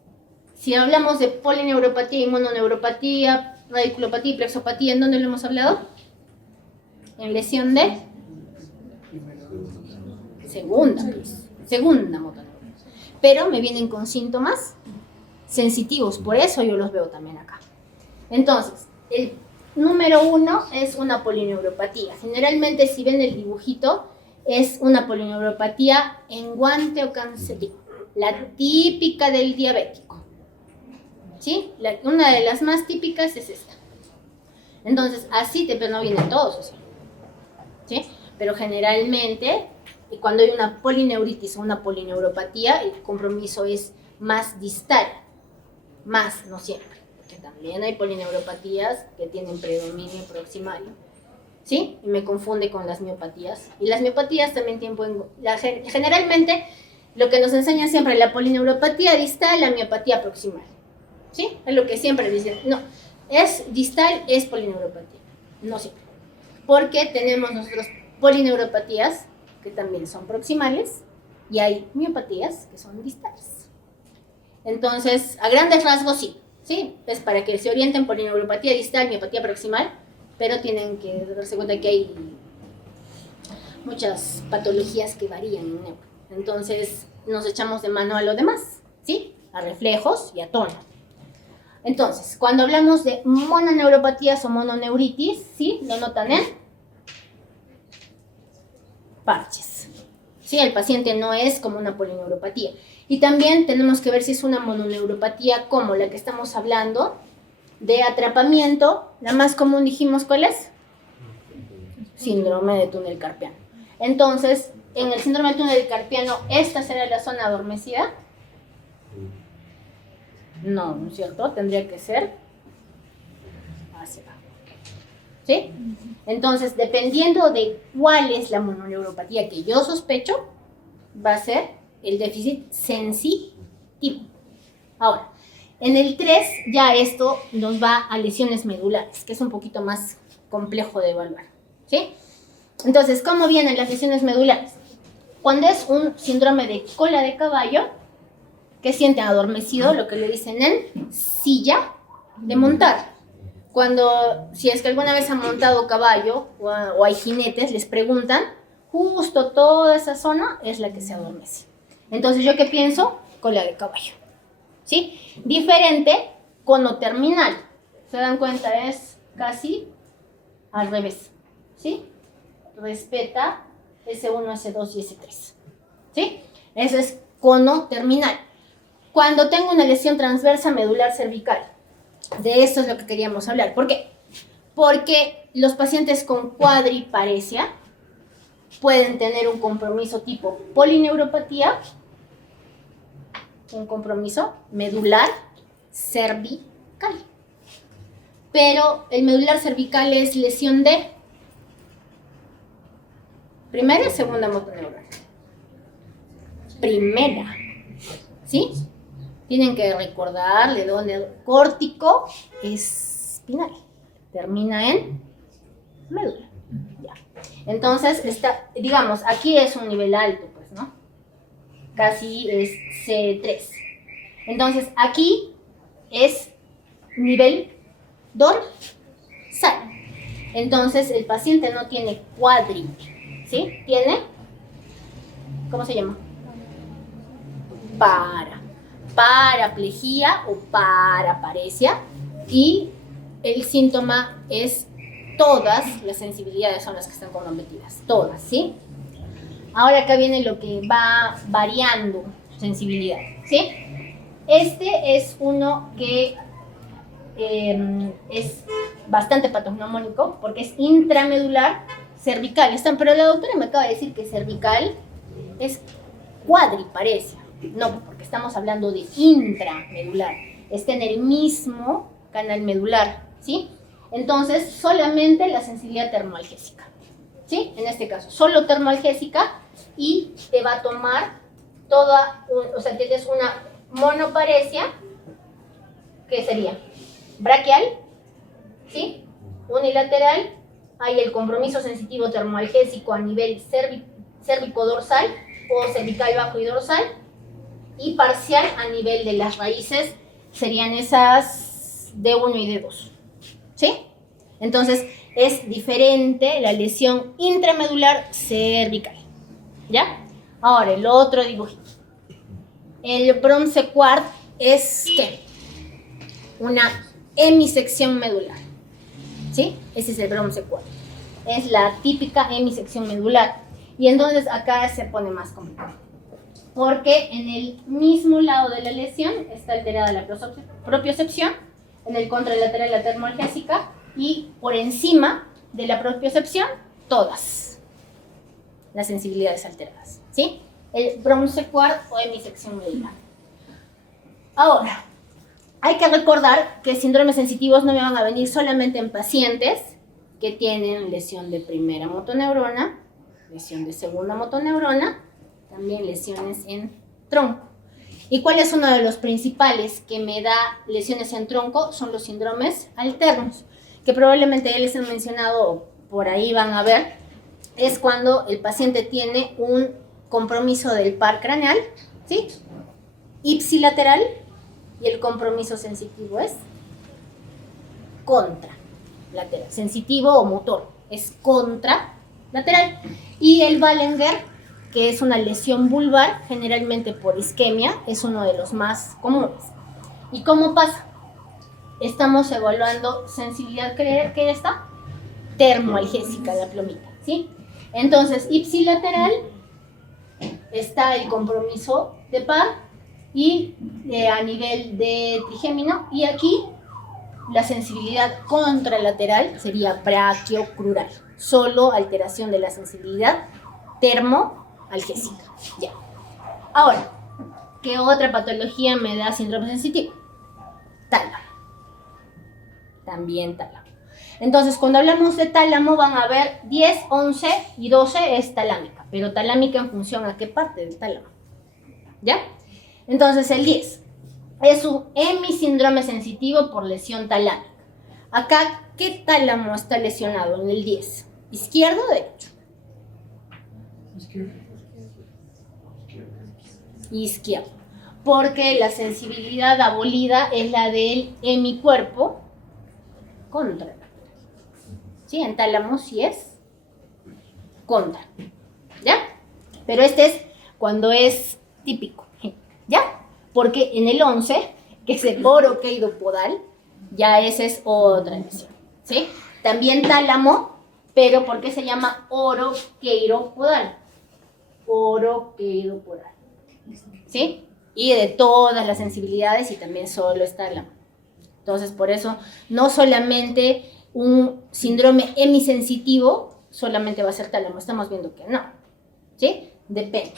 Si hablamos de polineuropatía y mononeuropatía, radiculopatía y plexopatía, ¿en dónde lo hemos hablado? En lesión de segunda motoneuropatía. Pero me vienen con síntomas sensitivos, por eso yo los veo también acá. Entonces, el número 1 es una polineuropatía. Generalmente, si ven el dibujito, es una polineuropatía en guante o cancerígeno, la típica del diabético. ¿Sí? Una de las más típicas es esta. Entonces, así pero no vienen todos, ¿sí? Pero generalmente, cuando hay una polineuritis o una polineuropatía, el compromiso es más distal, más, no siempre, porque también hay polineuropatías que tienen predominio proximario, ¿sí? Y me confunde con las miopatías. Y las miopatías también tienen, generalmente, lo que nos enseña siempre la polineuropatía distal, la miopatía proximal, ¿sí? Es lo que siempre dicen. No, es distal, es polineuropatía. No siempre. Porque tenemos nosotros polineuropatías que también son proximales y hay miopatías que son distales. Entonces, a grandes rasgos sí, ¿sí? Es para que se orienten polineuropatía distal, miopatía proximal, pero tienen que darse cuenta que hay muchas patologías que varían en neuro. Entonces, nos echamos de mano a lo demás, ¿sí? A reflejos y a tono. Entonces, cuando hablamos de mononeuropatías o mononeuritis, ¿sí? Lo notan en parches. ¿Sí? El paciente no es como una polineuropatía. Y también tenemos que ver si es una mononeuropatía como la que estamos hablando, de atrapamiento. La más común dijimos, ¿cuál es? Síndrome de túnel carpiano. Entonces, en el síndrome del túnel carpiano, ¿esta será la zona adormecida? No, ¿no es cierto? Tendría que ser hacia abajo. ¿Sí? Entonces, dependiendo de cuál es la mononeuropatía que yo sospecho, va a ser el déficit sensitivo. Ahora, en el 3 ya esto nos va a lesiones medulares, que es un poquito más complejo de evaluar. ¿Sí? Entonces, ¿cómo vienen las lesiones medulares? Cuando es un síndrome de cola de caballo, que sienten adormecido, lo que le dicen en silla de montar. Cuando, si es que alguna vez han montado caballo o hay jinetes, les preguntan, justo toda esa zona es la que se adormece. Entonces, ¿yo qué pienso? Cola de caballo. ¿Sí? Diferente, cono terminal. ¿Se dan cuenta? Es casi al revés. ¿Sí? Respeta S1, S2 y S3. ¿Sí? Eso es cono terminal. Cuando tengo una lesión transversa medular cervical, de esto es lo que queríamos hablar. ¿Por qué? Porque los pacientes con cuadriparesia pueden tener un compromiso tipo polineuropatía, un compromiso medular cervical. Pero el medular cervical es lesión de primera y segunda motoneural. Primera. ¿Sí? Tienen que recordar de dónde córtico espinal. Termina en médula. Ya. Entonces, digamos, aquí es un nivel alto, pues, ¿no? Casi es C3. Entonces, aquí es nivel dorsal. Entonces, el paciente no tiene cuadri, ¿sí? Tiene, ¿cómo se llama? Paraplegia o paraparesia, y el síntoma es todas las sensibilidades son las que están comprometidas, todas, ¿sí? Ahora acá viene lo que va variando sensibilidad, ¿sí? Este es uno que es bastante patognomónico porque es intramedular cervical, pero la doctora me acaba de decir que cervical es cuadriparesia. No, porque estamos hablando de intramedular. Está en el mismo canal medular, ¿sí? Entonces, solamente la sensibilidad termoalgésica, ¿sí? En este caso, solo termoalgésica, y te va a tomar o sea, tienes una monoparesia, que sería braquial, ¿sí? Unilateral, hay el compromiso sensitivo termoalgésico a nivel cérvico-dorsal o cervical bajo y dorsal, y parcial a nivel de las raíces, serían esas D1 y D2, ¿sí? Entonces, es diferente la lesión intramedular cervical, ¿ya? Ahora, el otro dibujito. El bronce quad es, ¿qué? Una hemisección medular, ¿sí? Ese es el bronce quad. Es la típica hemisección medular. Y entonces acá se pone más complicado, porque en el mismo lado de la lesión está alterada la propiocepción, en el contralateral la termoalgésica, y por encima de la propiocepción, todas las sensibilidades alteradas, ¿sí? El bronce quad o hemisección medular. Ahora, hay que recordar que síndromes sensitivos no me van a venir solamente en pacientes que tienen lesión de primera motoneurona, lesión de segunda motoneurona, también lesiones en tronco. ¿Y cuál es uno de los principales que me da lesiones en tronco? Son los síndromes alternos, que probablemente ya les han mencionado, por ahí van a ver, es cuando el paciente tiene un compromiso del par craneal, ¿sí? Ipsilateral, y el compromiso sensitivo es contralateral. Sensitivo o motor es contralateral. Y el Wallinger, que es una lesión vulvar, generalmente por isquemia, es uno de los más comunes. ¿Y cómo pasa? Estamos evaluando sensibilidad, ¿qué está? Termoalgésica, la plomita, ¿sí? Entonces, ipsilateral está el compromiso de par y a nivel de trigémino, y aquí la sensibilidad contralateral sería brachiocrural, solo alteración de la sensibilidad termoalgésica. Ya. Ahora, ¿qué otra patología me da síndrome sensitivo? Tálamo. También tálamo. Entonces, cuando hablamos de tálamo, van a ver 10, 11 y 12 es talámica, pero talámica en función a qué parte del tálamo. ¿Ya? Entonces, el 10 es un hemisíndrome sensitivo por lesión talámica. Acá, ¿qué tálamo está lesionado en el 10? ¿Izquierdo o derecho? Izquierdo. Porque la sensibilidad abolida es la del hemicuerpo contra. ¿Sí? En tálamo sí es contra. ¿Ya? Pero este es cuando es típico. ¿Ya? Porque en el 11, que es el oroqueidopodal, ya esa es otra lesión, ¿sí? También tálamo, pero ¿por qué se llama oroqueiropodal? Oroqueidopodal, ¿sí? Y de todas las sensibilidades, y también solo es tálamo. Entonces, por eso, no solamente un síndrome hemisensitivo, solamente va a ser tálamo. Estamos viendo que no, ¿sí? Depende.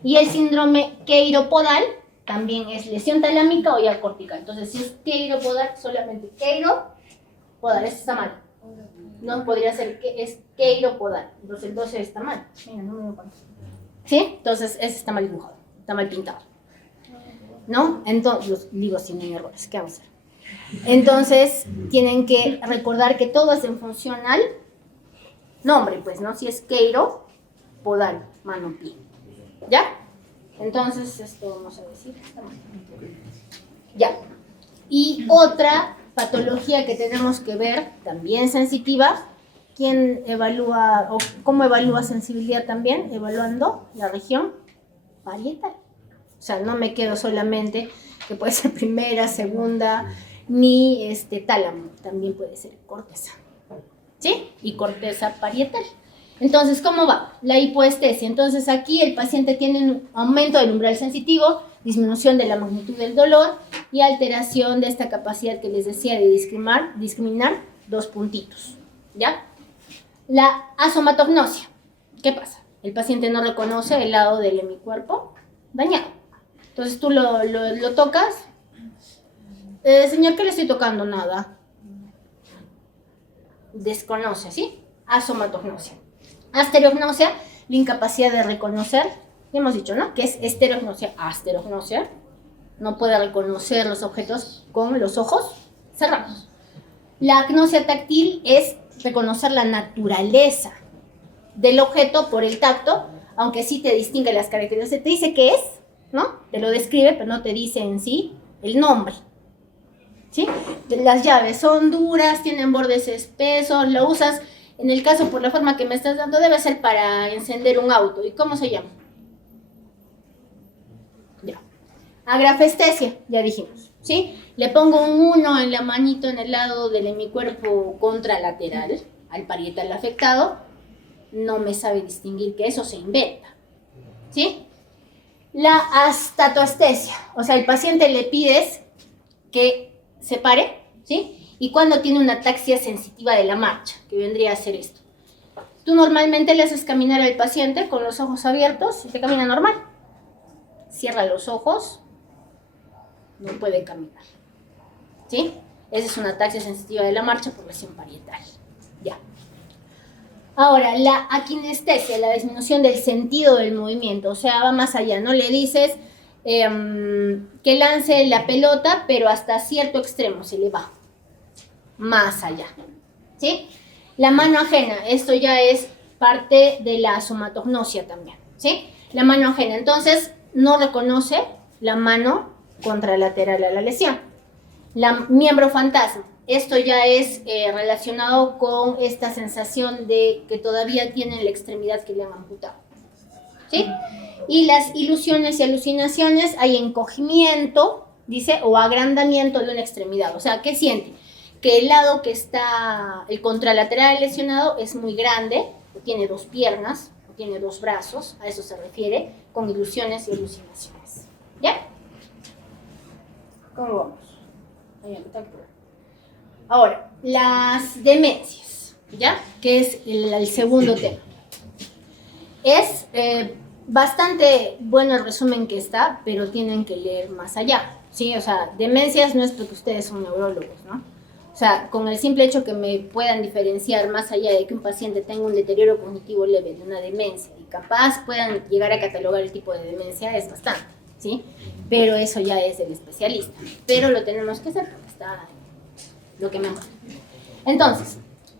Y el síndrome queiropodal también es lesión talámica o ya cortical. Entonces, si es queiropodal, solamente queiropodal, eso está mal. No podría ser que es queiropodal. Entonces, el 12 está mal. Mira, no me doy cuenta. ¿Sí? Entonces, ese está mal dibujado, está mal pintado. ¿No? Entonces, digo sin errores, ¿qué vamos a hacer? Entonces, tienen que recordar que todo es en función al nombre, pues, ¿no? Si es queiropodal, mano, pie. ¿Ya? Entonces, esto vamos a decir. Ya. Y otra patología que tenemos que ver, también sensitiva, ¿quién evalúa o cómo evalúa sensibilidad también? Evaluando la región parietal. O sea, no me quedo solamente que puede ser primera, segunda, ni tálamo, también puede ser corteza. ¿Sí? Y corteza parietal. Entonces, ¿cómo va? La hipoestesia. Entonces, aquí el paciente tiene un aumento del umbral sensitivo, disminución de la magnitud del dolor y alteración de esta capacidad que les decía de discriminar 2 puntitos. ¿Ya? La asomatognosia. ¿Qué pasa? El paciente no reconoce el lado del hemicuerpo dañado. Entonces, tú lo tocas. Señor, ¿qué le estoy tocando? Nada. desconoce, ¿sí? Asomatognosia. Asterognosia, la incapacidad de reconocer, ya hemos dicho, ¿no? Que es esterognosia, asterognosia, no puede reconocer los objetos con los ojos cerrados. La agnosia táctil es reconocer la naturaleza del objeto por el tacto, aunque sí te distingue las características, te dice qué es, ¿no? Te lo describe, pero no te dice en sí el nombre, ¿sí? Las llaves son duras, tienen bordes espesos, lo usas, en el caso por la forma que me estás dando, debe ser para encender un auto. ¿Y cómo se llama? Ya. Agrafestesia, ya dijimos, ¿sí? Le pongo un 1 en la manito en el lado del hemicuerpo contralateral, al parietal afectado, no me sabe distinguir que eso se inventa, ¿sí? La astatoestesia, o sea, al paciente le pides que se pare, ¿sí? Y cuando tiene una ataxia sensitiva de la marcha, que vendría a ser esto. Tú normalmente le haces caminar al paciente con los ojos abiertos y te camina normal. Cierra los ojos, no puede caminar, ¿sí? Esa es una ataxia sensitiva de la marcha por lesión parietal. Ya. Ahora, la akinestesia, la disminución del sentido del movimiento, o sea, va más allá, no le dices que lance la pelota, pero hasta cierto extremo se le va, más allá, ¿sí? La mano ajena, esto ya es parte de la somatognosia también, ¿sí? La mano ajena, entonces, no reconoce la mano contralateral a la lesión. Miembro fantasma, esto ya es relacionado con esta sensación de que todavía tienen la extremidad que le han amputado, ¿sí? Y las ilusiones y alucinaciones, hay encogimiento, dice, o agrandamiento de una extremidad. O sea, ¿qué siente? Que el lado que está, el contralateral lesionado es muy grande, o tiene 2 piernas, o tiene 2 brazos, a eso se refiere, con ilusiones y alucinaciones. ¿Ya? ¿Cómo vamos? Ahora, las demencias, ¿ya? Que es el segundo tema. Es bastante bueno el resumen que está, pero tienen que leer más allá, ¿sí? O sea, demencias no es porque ustedes son neurólogos, ¿no? O sea, con el simple hecho que me puedan diferenciar más allá de que un paciente tenga un deterioro cognitivo leve de una demencia y capaz puedan llegar a catalogar el tipo de demencia, es bastante, ¿sí? Pero eso ya es del especialista. Pero lo tenemos que hacer porque está lo que me mueve. Entonces,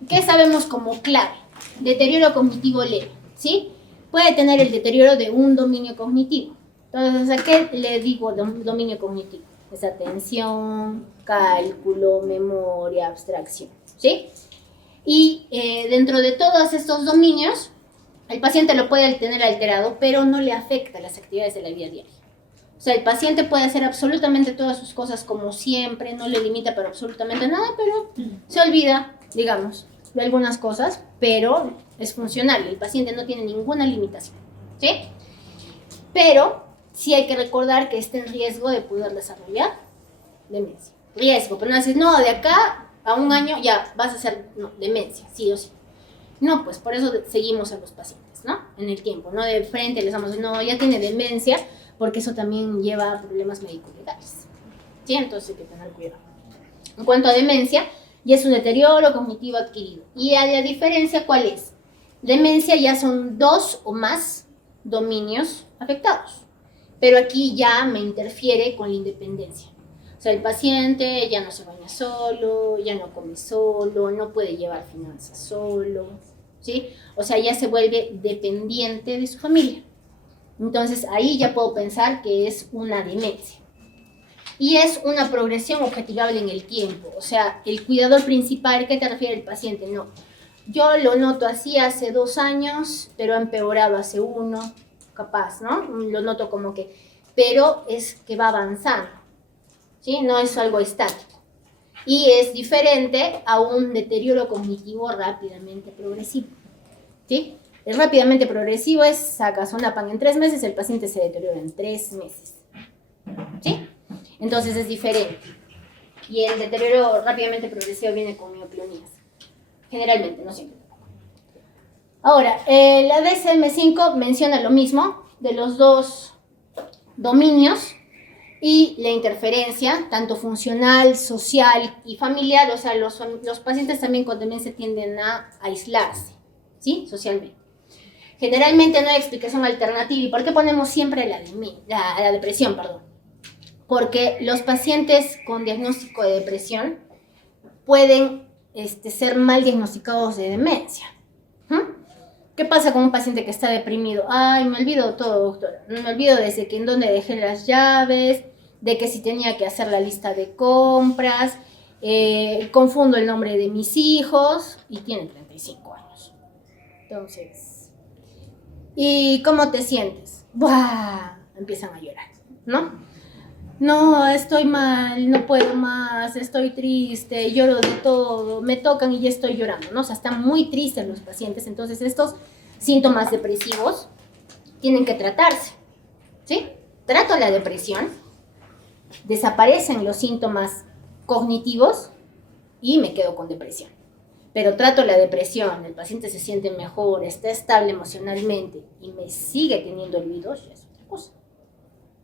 ¿qué sabemos como clave? Deterioro cognitivo leve, ¿sí? Puede tener el deterioro de un dominio cognitivo. Entonces, ¿a qué le digo dominio cognitivo? Es atención, cálculo, memoria, abstracción, ¿sí? Y dentro de todos estos dominios, el paciente lo puede tener alterado, pero no le afecta las actividades de la vida diaria. O sea, el paciente puede hacer absolutamente todas sus cosas como siempre, no le limita para absolutamente nada, pero se olvida, digamos, de algunas cosas, pero es funcional, el paciente no tiene ninguna limitación, ¿sí? Pero sí hay que recordar que está en riesgo de poder desarrollar demencia. Riesgo, pero no dices, no, de acá a un año ya vas a hacer demencia, sí o sí. No, pues por eso seguimos a los pacientes, ¿no? En el tiempo, no de frente les damos, no, ya tiene demencia, porque eso también lleva a problemas médico-legales, ¿sí? Entonces hay que tener cuidado. En cuanto a demencia, ya es un deterioro cognitivo adquirido. ¿Y a la diferencia cuál es? Demencia ya son 2 o más dominios afectados, pero aquí ya me interfiere con la independencia. O sea, el paciente ya no se baña solo, ya no come solo, no puede llevar finanzas solo, ¿sí? O sea, ya se vuelve dependiente de su familia. Entonces, ahí ya puedo pensar que es una demencia. Y es una progresión objetivable en el tiempo. O sea, el cuidador principal, ¿qué te refiere el paciente? No, yo lo noto así hace 2 años, pero ha empeorado hace 1, capaz, ¿no? Lo noto como que, pero es que va avanzando, ¿sí? No es algo estático. Y es diferente a un deterioro cognitivo rápidamente progresivo, ¿sí? Es rápidamente progresivo, es sacazonapan en 3 meses, el paciente se deteriora en 3 meses, ¿sí? Entonces es diferente. Y el deterioro rápidamente progresivo viene con mioclonías. Generalmente, no siempre. Ahora, la DSM-5 menciona lo mismo de los 2 dominios, Y la interferencia, tanto funcional, social y familiar, o sea, los pacientes también con demencia tienden a aislarse, ¿sí? Socialmente. Generalmente no hay explicación alternativa. ¿Y por qué ponemos siempre la depresión, perdón? Porque los pacientes con diagnóstico de depresión pueden ser mal diagnosticados de demencia. ¿Qué pasa con un paciente que está deprimido? Ay, me olvido todo, doctora. Me olvido desde que en dónde dejé las llaves, de que si tenía que hacer la lista de compras, confundo el nombre de mis hijos y tiene 35 años. Entonces, ¿y cómo te sientes? ¡Buah! Empiezan a llorar, ¿no? No, estoy mal, no puedo más, estoy triste, lloro de todo, me tocan y ya estoy llorando, ¿no? O sea, están muy tristes los pacientes, entonces estos síntomas depresivos tienen que tratarse, ¿sí? Trato la depresión, desaparecen los síntomas cognitivos y me quedo con depresión. Pero trato la depresión, el paciente se siente mejor, está estable emocionalmente y me sigue teniendo olvidos, ya es otra cosa,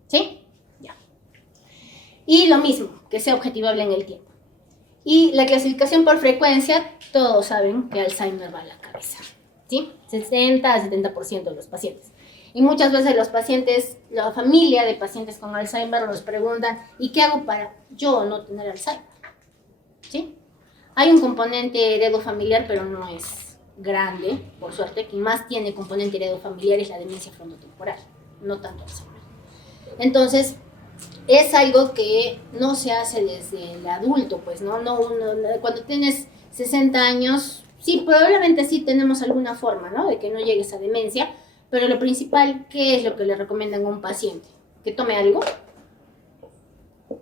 ¿sí? Y lo mismo, que sea objetivable en el tiempo. Y la clasificación por frecuencia, todos saben que Alzheimer va a la cabeza, ¿sí? 60 a 70% de los pacientes. Y muchas veces los pacientes, la familia de pacientes con Alzheimer nos preguntan, ¿y qué hago para yo no tener Alzheimer? ¿Sí? Hay un componente heredofamiliar, pero no es grande, por suerte. Quien más tiene componente heredofamiliar es la demencia frontotemporal, no tanto Alzheimer. Entonces, es algo que no se hace desde el adulto, pues, ¿no? Cuando tienes 60 años, sí, probablemente sí tenemos alguna forma, ¿no? De que no llegues a demencia, pero lo principal, ¿qué es lo que le recomiendan a un paciente? ¿Que tome algo?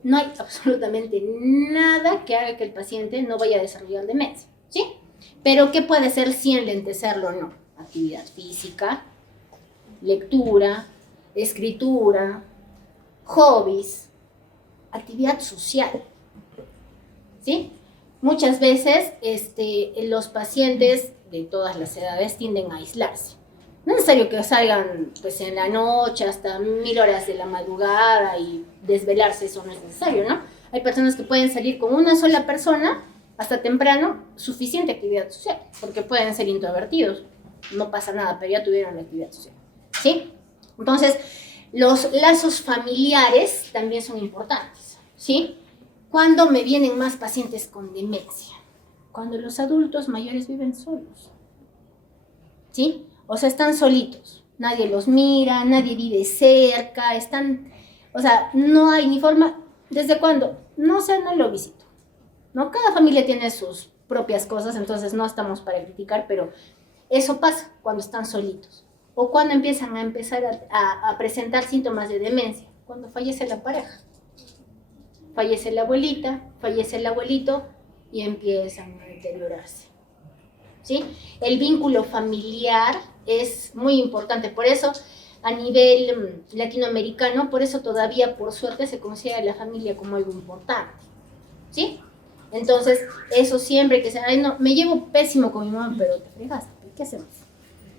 No hay absolutamente nada que haga que el paciente no vaya a desarrollar demencia, ¿sí? Pero ¿qué puede ser sin enlentecerlo o no? Actividad física, lectura, escritura, hobbies, actividad social, ¿sí? Muchas veces los pacientes de todas las edades tienden a aislarse. No es necesario que salgan pues, en la noche hasta 1000 horas de la madrugada y desvelarse, eso no es necesario, ¿no? Hay personas que pueden salir con una sola persona hasta temprano, suficiente actividad social, porque pueden ser introvertidos, no pasa nada, pero ya tuvieron la actividad social, ¿sí? Entonces, los lazos familiares también son importantes, ¿sí? ¿Cuándo me vienen más pacientes con demencia? Cuando los adultos mayores viven solos, ¿sí? O sea, están solitos, nadie los mira, nadie vive cerca, o sea, no hay ni forma. ¿Desde cuándo? No sé, no lo visito, ¿no? Cada familia tiene sus propias cosas, entonces no estamos para criticar, pero eso pasa cuando están solitos. O cuando empiezan a presentar síntomas de demencia, cuando fallece la pareja. Fallece la abuelita, fallece el abuelito y empiezan a deteriorarse, ¿sí? El vínculo familiar es muy importante, por eso a nivel latinoamericano, por eso todavía por suerte se considera la familia como algo importante, ¿sí? Entonces, eso siempre que se, ay no, me llevo pésimo con mi mamá, pero te fregaste, ¿qué hacemos?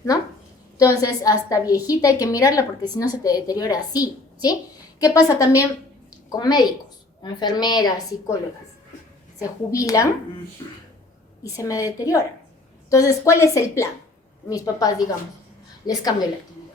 ¿No? Entonces, hasta viejita hay que mirarla porque si no se te deteriora así, ¿sí? ¿Qué pasa también con médicos, enfermeras, psicólogas? Se jubilan y se me deterioran. Entonces, ¿cuál es el plan? Mis papás, digamos, les cambio la actividad.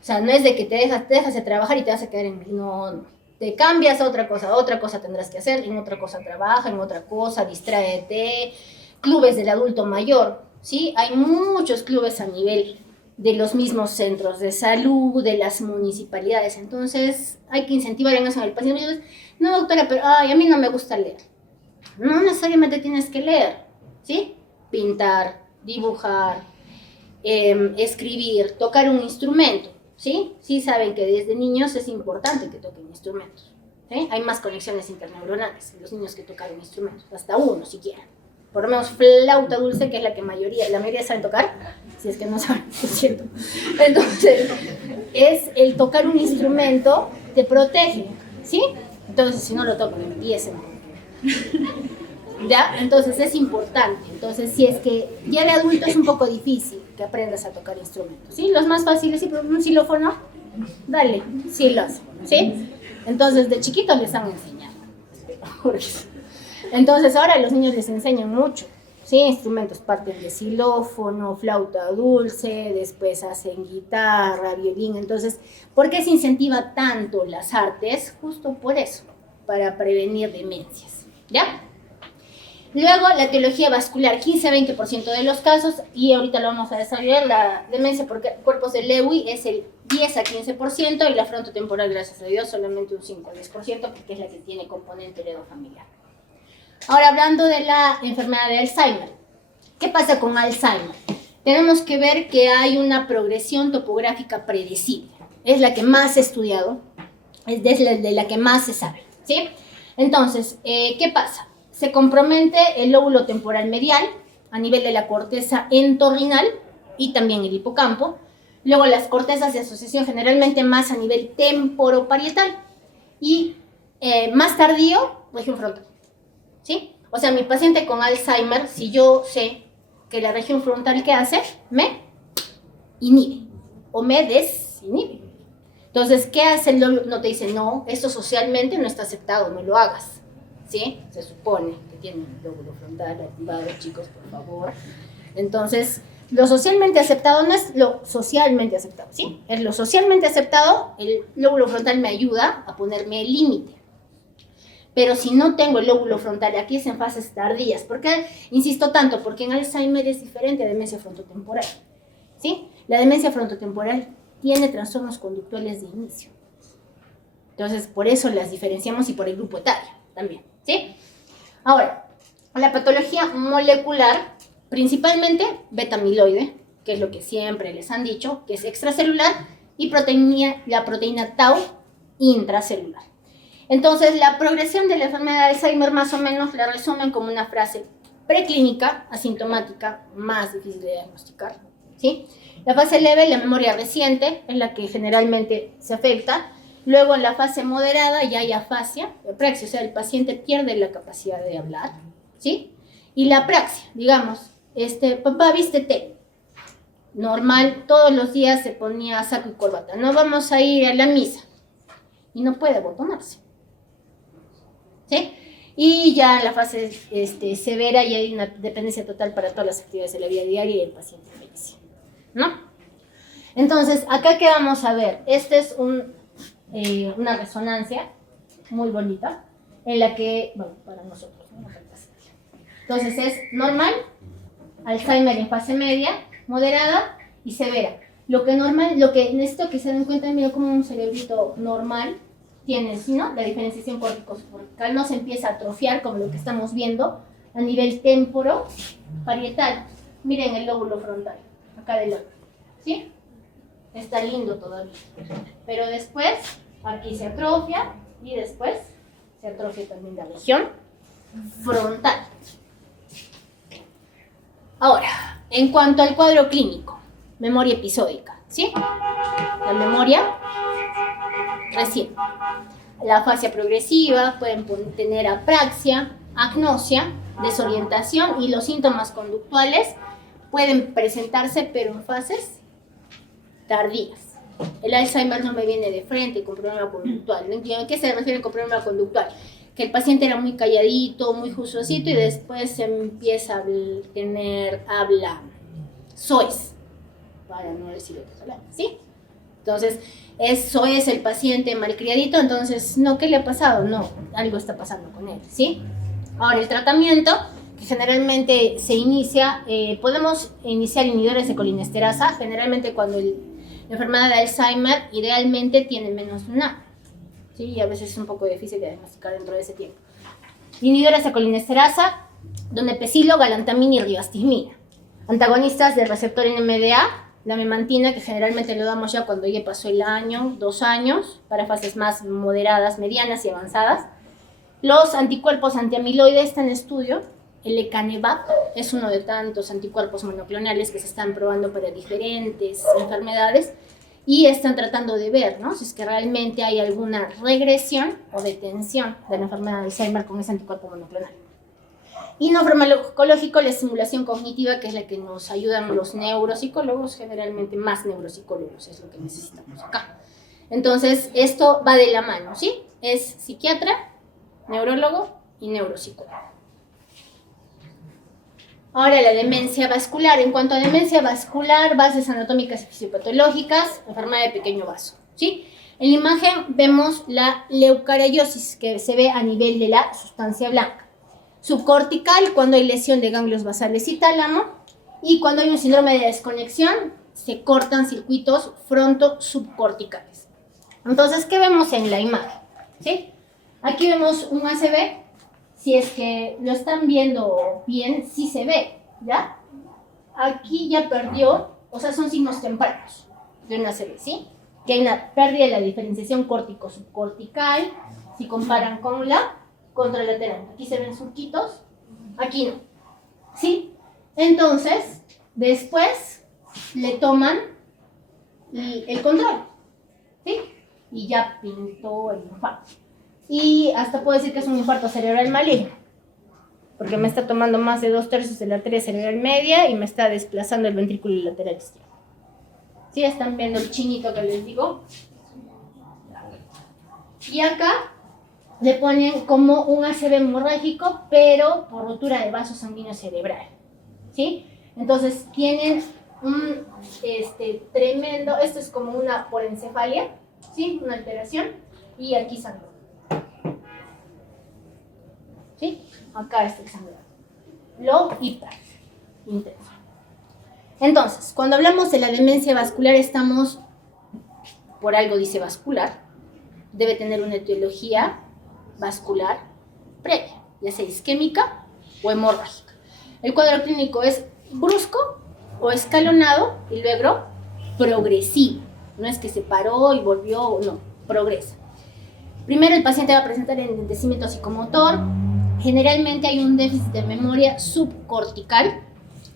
O sea, no es de que te dejas de trabajar y te vas a quedar en... No. Te cambias a otra cosa tendrás que hacer, en otra cosa trabaja, en otra cosa, distráete. Clubes del adulto mayor, ¿sí? Hay muchos clubes a nivel de los mismos centros de salud, de las municipalidades. Entonces, hay que incentivar en eso al paciente. No, doctora, pero a mí no me gusta leer. No necesariamente tienes que leer, ¿sí? Pintar, dibujar, escribir, tocar un instrumento, ¿sí? Sí saben que desde niños es importante que toquen instrumentos, ¿sí? Hay más conexiones interneuronales en los niños que tocan instrumentos, hasta uno siquiera. Por lo menos flauta dulce, que es la mayoría saben tocar, si es que no saben, lo siento. Entonces, el tocar un instrumento te protege, ¿sí? Entonces, si no lo tocan, empiecen. ¿Ya? Entonces, es importante. Entonces, si es que ya de adulto es un poco difícil que aprendas a tocar instrumentos, ¿sí? Los más fáciles, sí, pero un xilófono, dale, sí lo hace, ¿sí? Entonces, de chiquitos les han enseñado. Entonces, ahora a los niños les enseñan mucho. Sí, instrumentos, parten de xilófono, flauta dulce, después hacen guitarra, violín. Entonces, ¿por qué se incentiva tanto las artes? Justo por eso, para prevenir demencias, ¿ya? Luego, la etiología vascular, 15-20% de los casos, y ahorita lo vamos a desarrollar, la demencia por cuerpos de Lewy es el 10-15%, y la frontotemporal, gracias a Dios, solamente un 5-10%, porque es la que tiene componente heredofamiliar. Ahora, hablando de la enfermedad de Alzheimer, ¿qué pasa con Alzheimer? Tenemos que ver que hay una progresión topográfica predecible. Es la que más he estudiado, es de la que más se sabe, ¿sí? Entonces, ¿qué pasa? Se compromete el lóbulo temporal medial a nivel de la corteza entorrinal y también el hipocampo. Luego las cortezas de asociación generalmente más a nivel temporoparietal y más tardío, región frontal. ¿Sí? O sea, mi paciente con Alzheimer, si yo sé que la región frontal, ¿qué hace? Me inhibe o me desinhibe. Entonces, ¿qué hace el lóbulo? No te dice, no, esto socialmente no está aceptado, no lo hagas. ¿Sí? Se supone que tiene el lóbulo frontal activado, chicos, por favor. Entonces, lo socialmente aceptado no es lo socialmente aceptado, ¿sí? Es lo socialmente aceptado, el lóbulo frontal me ayuda a ponerme el límite. Pero si no tengo el lóbulo frontal, aquí es en fases tardías. ¿Por qué insisto tanto? Porque en Alzheimer es diferente a demencia frontotemporal, ¿sí? La demencia frontotemporal tiene trastornos conductuales de inicio. Entonces, por eso las diferenciamos y por el grupo etario también, ¿sí? Ahora, la patología molecular, principalmente beta-amiloide, que es lo que siempre les han dicho, que es extracelular, y la proteína tau intracelular. Entonces, la progresión de la enfermedad de Alzheimer más o menos la resumen como una frase preclínica, asintomática, más difícil de diagnosticar, ¿sí? La fase leve, la memoria reciente, es la que generalmente se afecta. Luego, en la fase moderada ya hay afasia, apraxia, o sea, el paciente pierde la capacidad de hablar, ¿sí? Y la apraxia, digamos, papá, vístete. Normal, todos los días se ponía saco y corbata. No vamos a ir a la misa. Y no puede abotonarse. ¿Sí? Y ya en la fase severa ya hay una dependencia total para todas las actividades de la vida diaria y el paciente fallece, ¿no? Entonces, acá que vamos a ver, esta es una resonancia muy bonita en la que, bueno, para nosotros, ¿no? Entonces es normal, Alzheimer en fase media, moderada y severa. Lo que necesito que se den cuenta, mira como un cerebrito normal tienes, ¿no? La diferenciación corticocortical no se empieza a atrofiar como lo que estamos viendo a nivel temporoparietal. Miren el lóbulo frontal, acá del lado, ¿sí? Está lindo todavía. Pero después, aquí se atrofia y después se atrofia también la región frontal. Ahora, en cuanto al cuadro clínico, memoria episódica, ¿sí? La memoria reciente. La afasia progresiva, pueden tener apraxia, agnosia, desorientación y los síntomas conductuales pueden presentarse pero en fases tardías. El Alzheimer no me viene de frente con problema conductual. ¿A qué se refiere con problema conductual? Que el paciente era muy calladito, muy justosito y después se empieza a habla soez, para no decir otras palabras, ¿sí? Entonces, eso es el paciente malcriadito, entonces, no, ¿qué le ha pasado? No, algo está pasando con él, ¿sí? Ahora, el tratamiento, que generalmente se inicia, podemos iniciar inhibidores de colinesterasa, generalmente cuando la enfermedad de Alzheimer idealmente tiene menos de un año, ¿sí? Y a veces es un poco difícil de diagnosticar dentro de ese tiempo. Inhibidores de colinesterasa, donepezilo, galantamina y ribastimina. Antagonistas del receptor NMDA, la memantina, que generalmente lo damos ya cuando ya pasó el año, 2 años, para fases más moderadas, medianas y avanzadas. Los anticuerpos antiamiloides están en estudio. El lecanemab es uno de tantos anticuerpos monoclonales que se están probando para diferentes enfermedades y están tratando de ver, ¿no?, si es que realmente hay alguna regresión o detención de la enfermedad de Alzheimer con ese anticuerpo monoclonal. Y no farmacológico, la estimulación cognitiva, que es la que nos ayudan los neuropsicólogos, generalmente más neuropsicólogos es lo que necesitamos acá. Entonces, esto va de la mano, ¿sí? Es psiquiatra, neurólogo y neuropsicólogo. Ahora la demencia vascular. En cuanto a demencia vascular, bases anatómicas y fisiopatológicas, enfermedad de pequeño vaso, ¿sí? En la imagen vemos la leucariosis, que se ve a nivel de la sustancia blanca. Subcortical, cuando hay lesión de ganglios basales y tálamo, y cuando hay un síndrome de desconexión, se cortan circuitos fronto-subcorticales. Entonces, ¿qué vemos en la imagen? ¿Sí? Aquí vemos un ACV. Si es que lo están viendo bien, sí se ve, ¿ya? Aquí ya perdió, o sea, son signos tempranos de un ACV, ¿sí? Que hay una pérdida de la diferenciación córtico-subcortical, si comparan con la contralateral. Aquí se ven surquitos, aquí no, ¿sí? Entonces, después le toman el control, ¿sí? Y ya pintó el infarto. Y hasta puedo decir que es un infarto cerebral maligno, porque me está tomando más de 2/3 de la arteria cerebral media y me está desplazando el ventrículo lateral izquierdo. ¿Sí? ¿Están viendo el chinito que les digo? Y acá le ponen como un ACV hemorrágico, pero por rotura de vaso sanguíneo cerebral. ¿Sí? Entonces tienen un tremendo, esto es como una porencefalia, ¿sí? Una alteración, y aquí sangró. ¿Sí? Acá está el sangrado. Low hiper intenso. Entonces, cuando hablamos de la demencia vascular, estamos, por algo dice vascular, debe tener una etiología vascular previa, ya sea isquémica o hemorrágica. El cuadro clínico es brusco o escalonado y luego progresivo. No es que se paró y volvió, no, progresa. Primero el paciente va a presentar enlentecimiento psicomotor. Generalmente hay un déficit de memoria subcortical.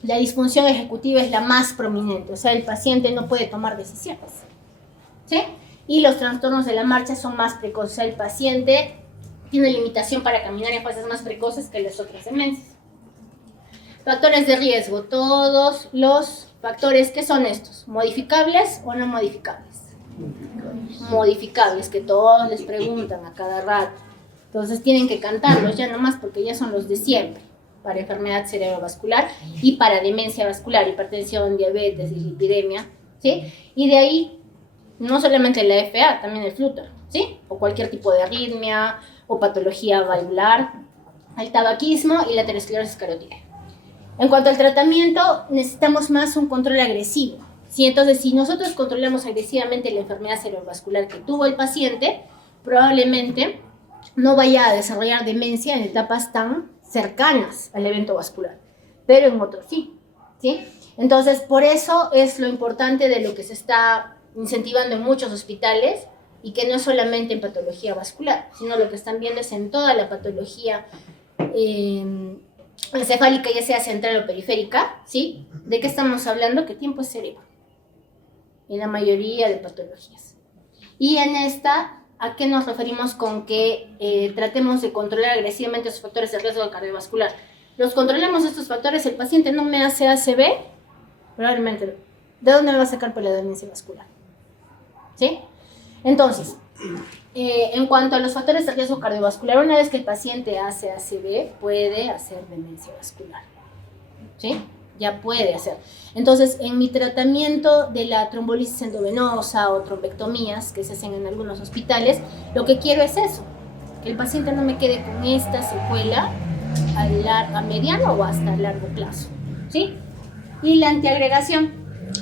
La disfunción ejecutiva es la más prominente, o sea, el paciente no puede tomar decisiones, ¿sí? Y los trastornos de la marcha son más precoces, o sea, el paciente tiene limitación para caminar en fases más precoces que las otras demencias. Factores de riesgo, todos los factores, ¿qué son estos? ¿Modificables o no modificables? Modificables, que todos les preguntan a cada rato. Entonces tienen que cantarlos ya nomás porque ya son los de siempre, para enfermedad cerebrovascular y para demencia vascular, hipertensión, diabetes, dislipidemia, ¿sí? Y de ahí, no solamente la FA, también el flúter, ¿sí? O cualquier tipo de arritmia o patología valvular, el tabaquismo y la aterosclerosis carotídea. En cuanto al tratamiento, necesitamos más un control agresivo, ¿sí? Entonces, si nosotros controlamos agresivamente la enfermedad cerebrovascular que tuvo el paciente, probablemente no vaya a desarrollar demencia en etapas tan cercanas al evento vascular, pero en otros sí, ¿sí? Entonces, por eso es lo importante de lo que se está incentivando en muchos hospitales y que no es solamente en patología vascular, sino lo que están viendo es en toda la patología encefálica, ya sea central o periférica, ¿sí? ¿De qué estamos hablando? ¿Qué tiempo es cerebro? En la mayoría de patologías. Y en esta, ¿a qué nos referimos con que tratemos de controlar agresivamente los factores de riesgo cardiovascular? Los controlamos estos factores, el paciente no me hace ACV, probablemente, ¿de dónde me va a sacar por la demencia vascular? ¿Sí? Entonces, en cuanto a los factores de riesgo cardiovascular, una vez que el paciente hace ACV, puede hacer demencia vascular, ¿sí? Ya puede hacer. Entonces, en mi tratamiento de la trombolisis endovenosa o trombectomías que se hacen en algunos hospitales, lo que quiero es eso, que el paciente no me quede con esta secuela a mediano o hasta largo plazo, ¿sí? Y la antiagregación,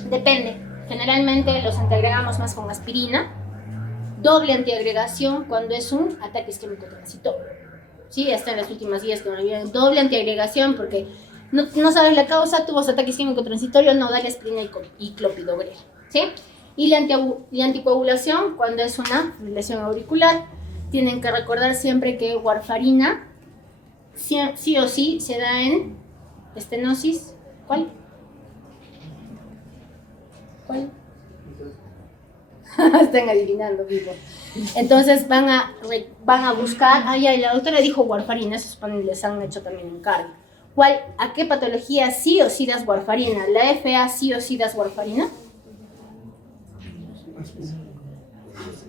depende. Generalmente los antiagregamos más con aspirina, doble antiagregación cuando es un ataque isquémico transitorio, ¿sí? Hasta en las últimas guías que me olvidan, doble antiagregación porque no sabes la causa, tuvo ataque isquémico transitorio, no, dale aspirina y clopidogrel, ¿sí? Y la anticoagulación cuando es una lesión auricular. Tienen que recordar siempre que warfarina sí o sí se da en estenosis. ¿Cuál? Están adivinando, vivo. Entonces van a buscar, la doctora dijo warfarina, esos paneles les han hecho también en cardio. ¿A qué patología sí o sí das warfarina? ¿La FA sí o sí das warfarina?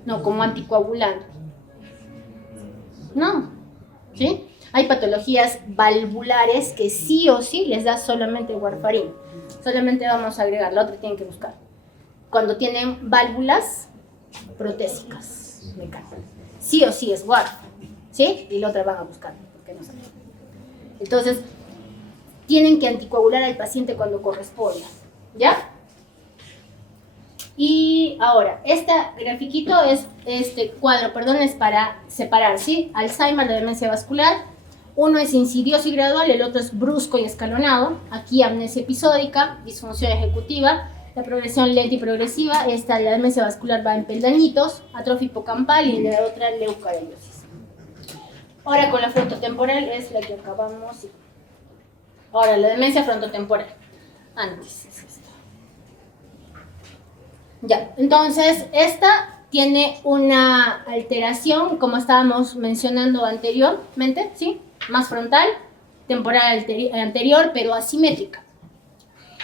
No, como anticoagulante. No, ¿sí? Hay patologías valvulares que sí o sí les da solamente warfarin. Solamente vamos a agregar, la otra tienen que buscar. Cuando tienen válvulas protésicas mecánicas. Sí o sí es warfarin, ¿sí? Y la otra van a buscar, porque no saben. Entonces, tienen que anticoagular al paciente cuando corresponda, ¿ya? Y ahora, este grafiquito es, este cuadro, perdón, es para separar, ¿sí? Alzheimer, la demencia vascular. Uno es insidioso y gradual, el otro es brusco y escalonado. Aquí amnesia episódica, disfunción ejecutiva, la progresión lenta y progresiva. Esta, la demencia vascular, va en peldañitos, atrofia hipocampal y la otra leucocariosis. Ahora con la frontotemporal es la que acabamos. Ahora, la demencia frontotemporal. Antes es esta. Ya, entonces esta tiene una alteración, como estábamos mencionando anteriormente, ¿sí? Más frontal, temporal anterior, pero asimétrica.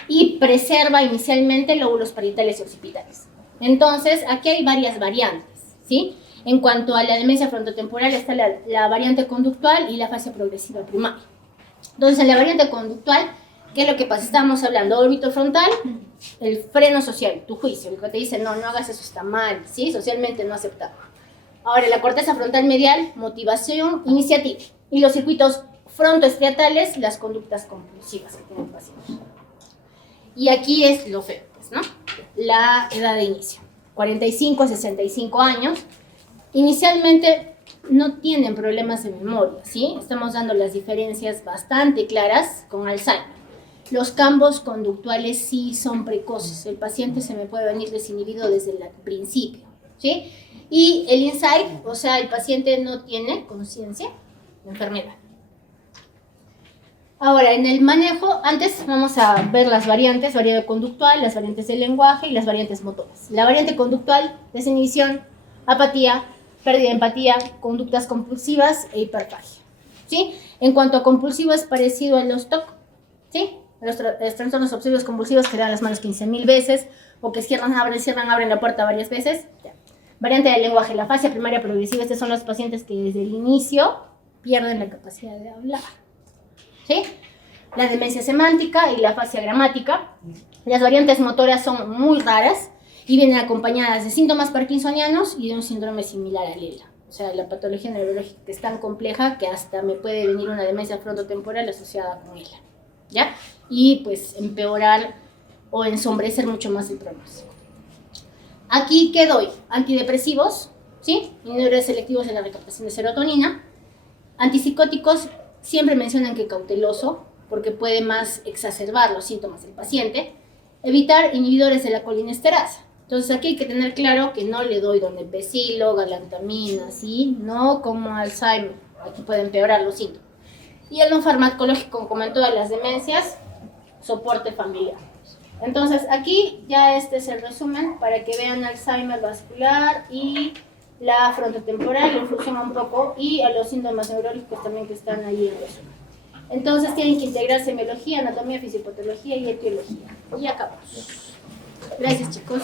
Y preserva inicialmente lóbulos parietales y occipitales. Entonces, aquí hay varias variantes, ¿sí? En cuanto a la demencia frontotemporal está la variante conductual y la fase progresiva primaria. Entonces, en la variante conductual, ¿qué es lo que pasa? Estábamos hablando órbito frontal, el freno social, tu juicio, el que te dice, no, no hagas eso, está mal, ¿sí? Socialmente no aceptado. Ahora, la corteza frontal medial, motivación, iniciativa. Y los circuitos frontoestriatales, las conductas compulsivas que tienen el paciente. Y aquí es lo feo, pues, ¿no? La edad de inicio, 45 a 65 años. Inicialmente no tienen problemas de memoria, ¿sí? Estamos dando las diferencias bastante claras con Alzheimer. Los cambios conductuales sí son precoces. El paciente se me puede venir desinhibido desde el principio, ¿sí? Y el insight, o sea, el paciente no tiene conciencia de enfermedad. Ahora, en el manejo, antes vamos a ver las variantes, variante conductual, las variantes del lenguaje y las variantes motoras. La variante conductual, desinhibición, apatía, pérdida de empatía, conductas compulsivas e hiperfagia, ¿sí? En cuanto a compulsivo, es parecido a los TOC, ¿sí? Los trastornos obsesivos compulsivos que dan las manos 15.000 veces, o que cierran, abren la puerta varias veces. Ya. Variante del lenguaje, la fase primaria progresiva. Estos son los pacientes que desde el inicio pierden la capacidad de hablar, ¿sí? La demencia semántica y la afasia gramática. Las variantes motoras son muy raras y vienen acompañadas de síntomas parkinsonianos y de un síndrome similar a Lela. O sea, la patología neurológica es tan compleja que hasta me puede venir una demencia frontotemporal asociada con ella, ¿ya? Y pues empeorar o ensombrecer mucho más el pronóstico. Aquí, ¿qué doy? Antidepresivos, ¿sí? Inhibidores selectivos de la recaptación de serotonina. Antipsicóticos, siempre mencionan que cauteloso, porque puede más exacerbar los síntomas del paciente. Evitar inhibidores de la colinesterasa. Entonces aquí hay que tener claro que no le doy donepezilo, galantamina, ¿sí? No como Alzheimer, aquí puede empeorar los síntomas. Y el no farmacológico, como en todas las demencias, soporte familiar. Entonces aquí ya este es el resumen para que vean Alzheimer vascular y la frontotemporal, la infusión un poco, y a los síntomas neurológicos también que están ahí en resumen. Entonces tienen que integrarse semiología, anatomía, fisiopatología y etiología. Y acabamos. Gracias, chicos.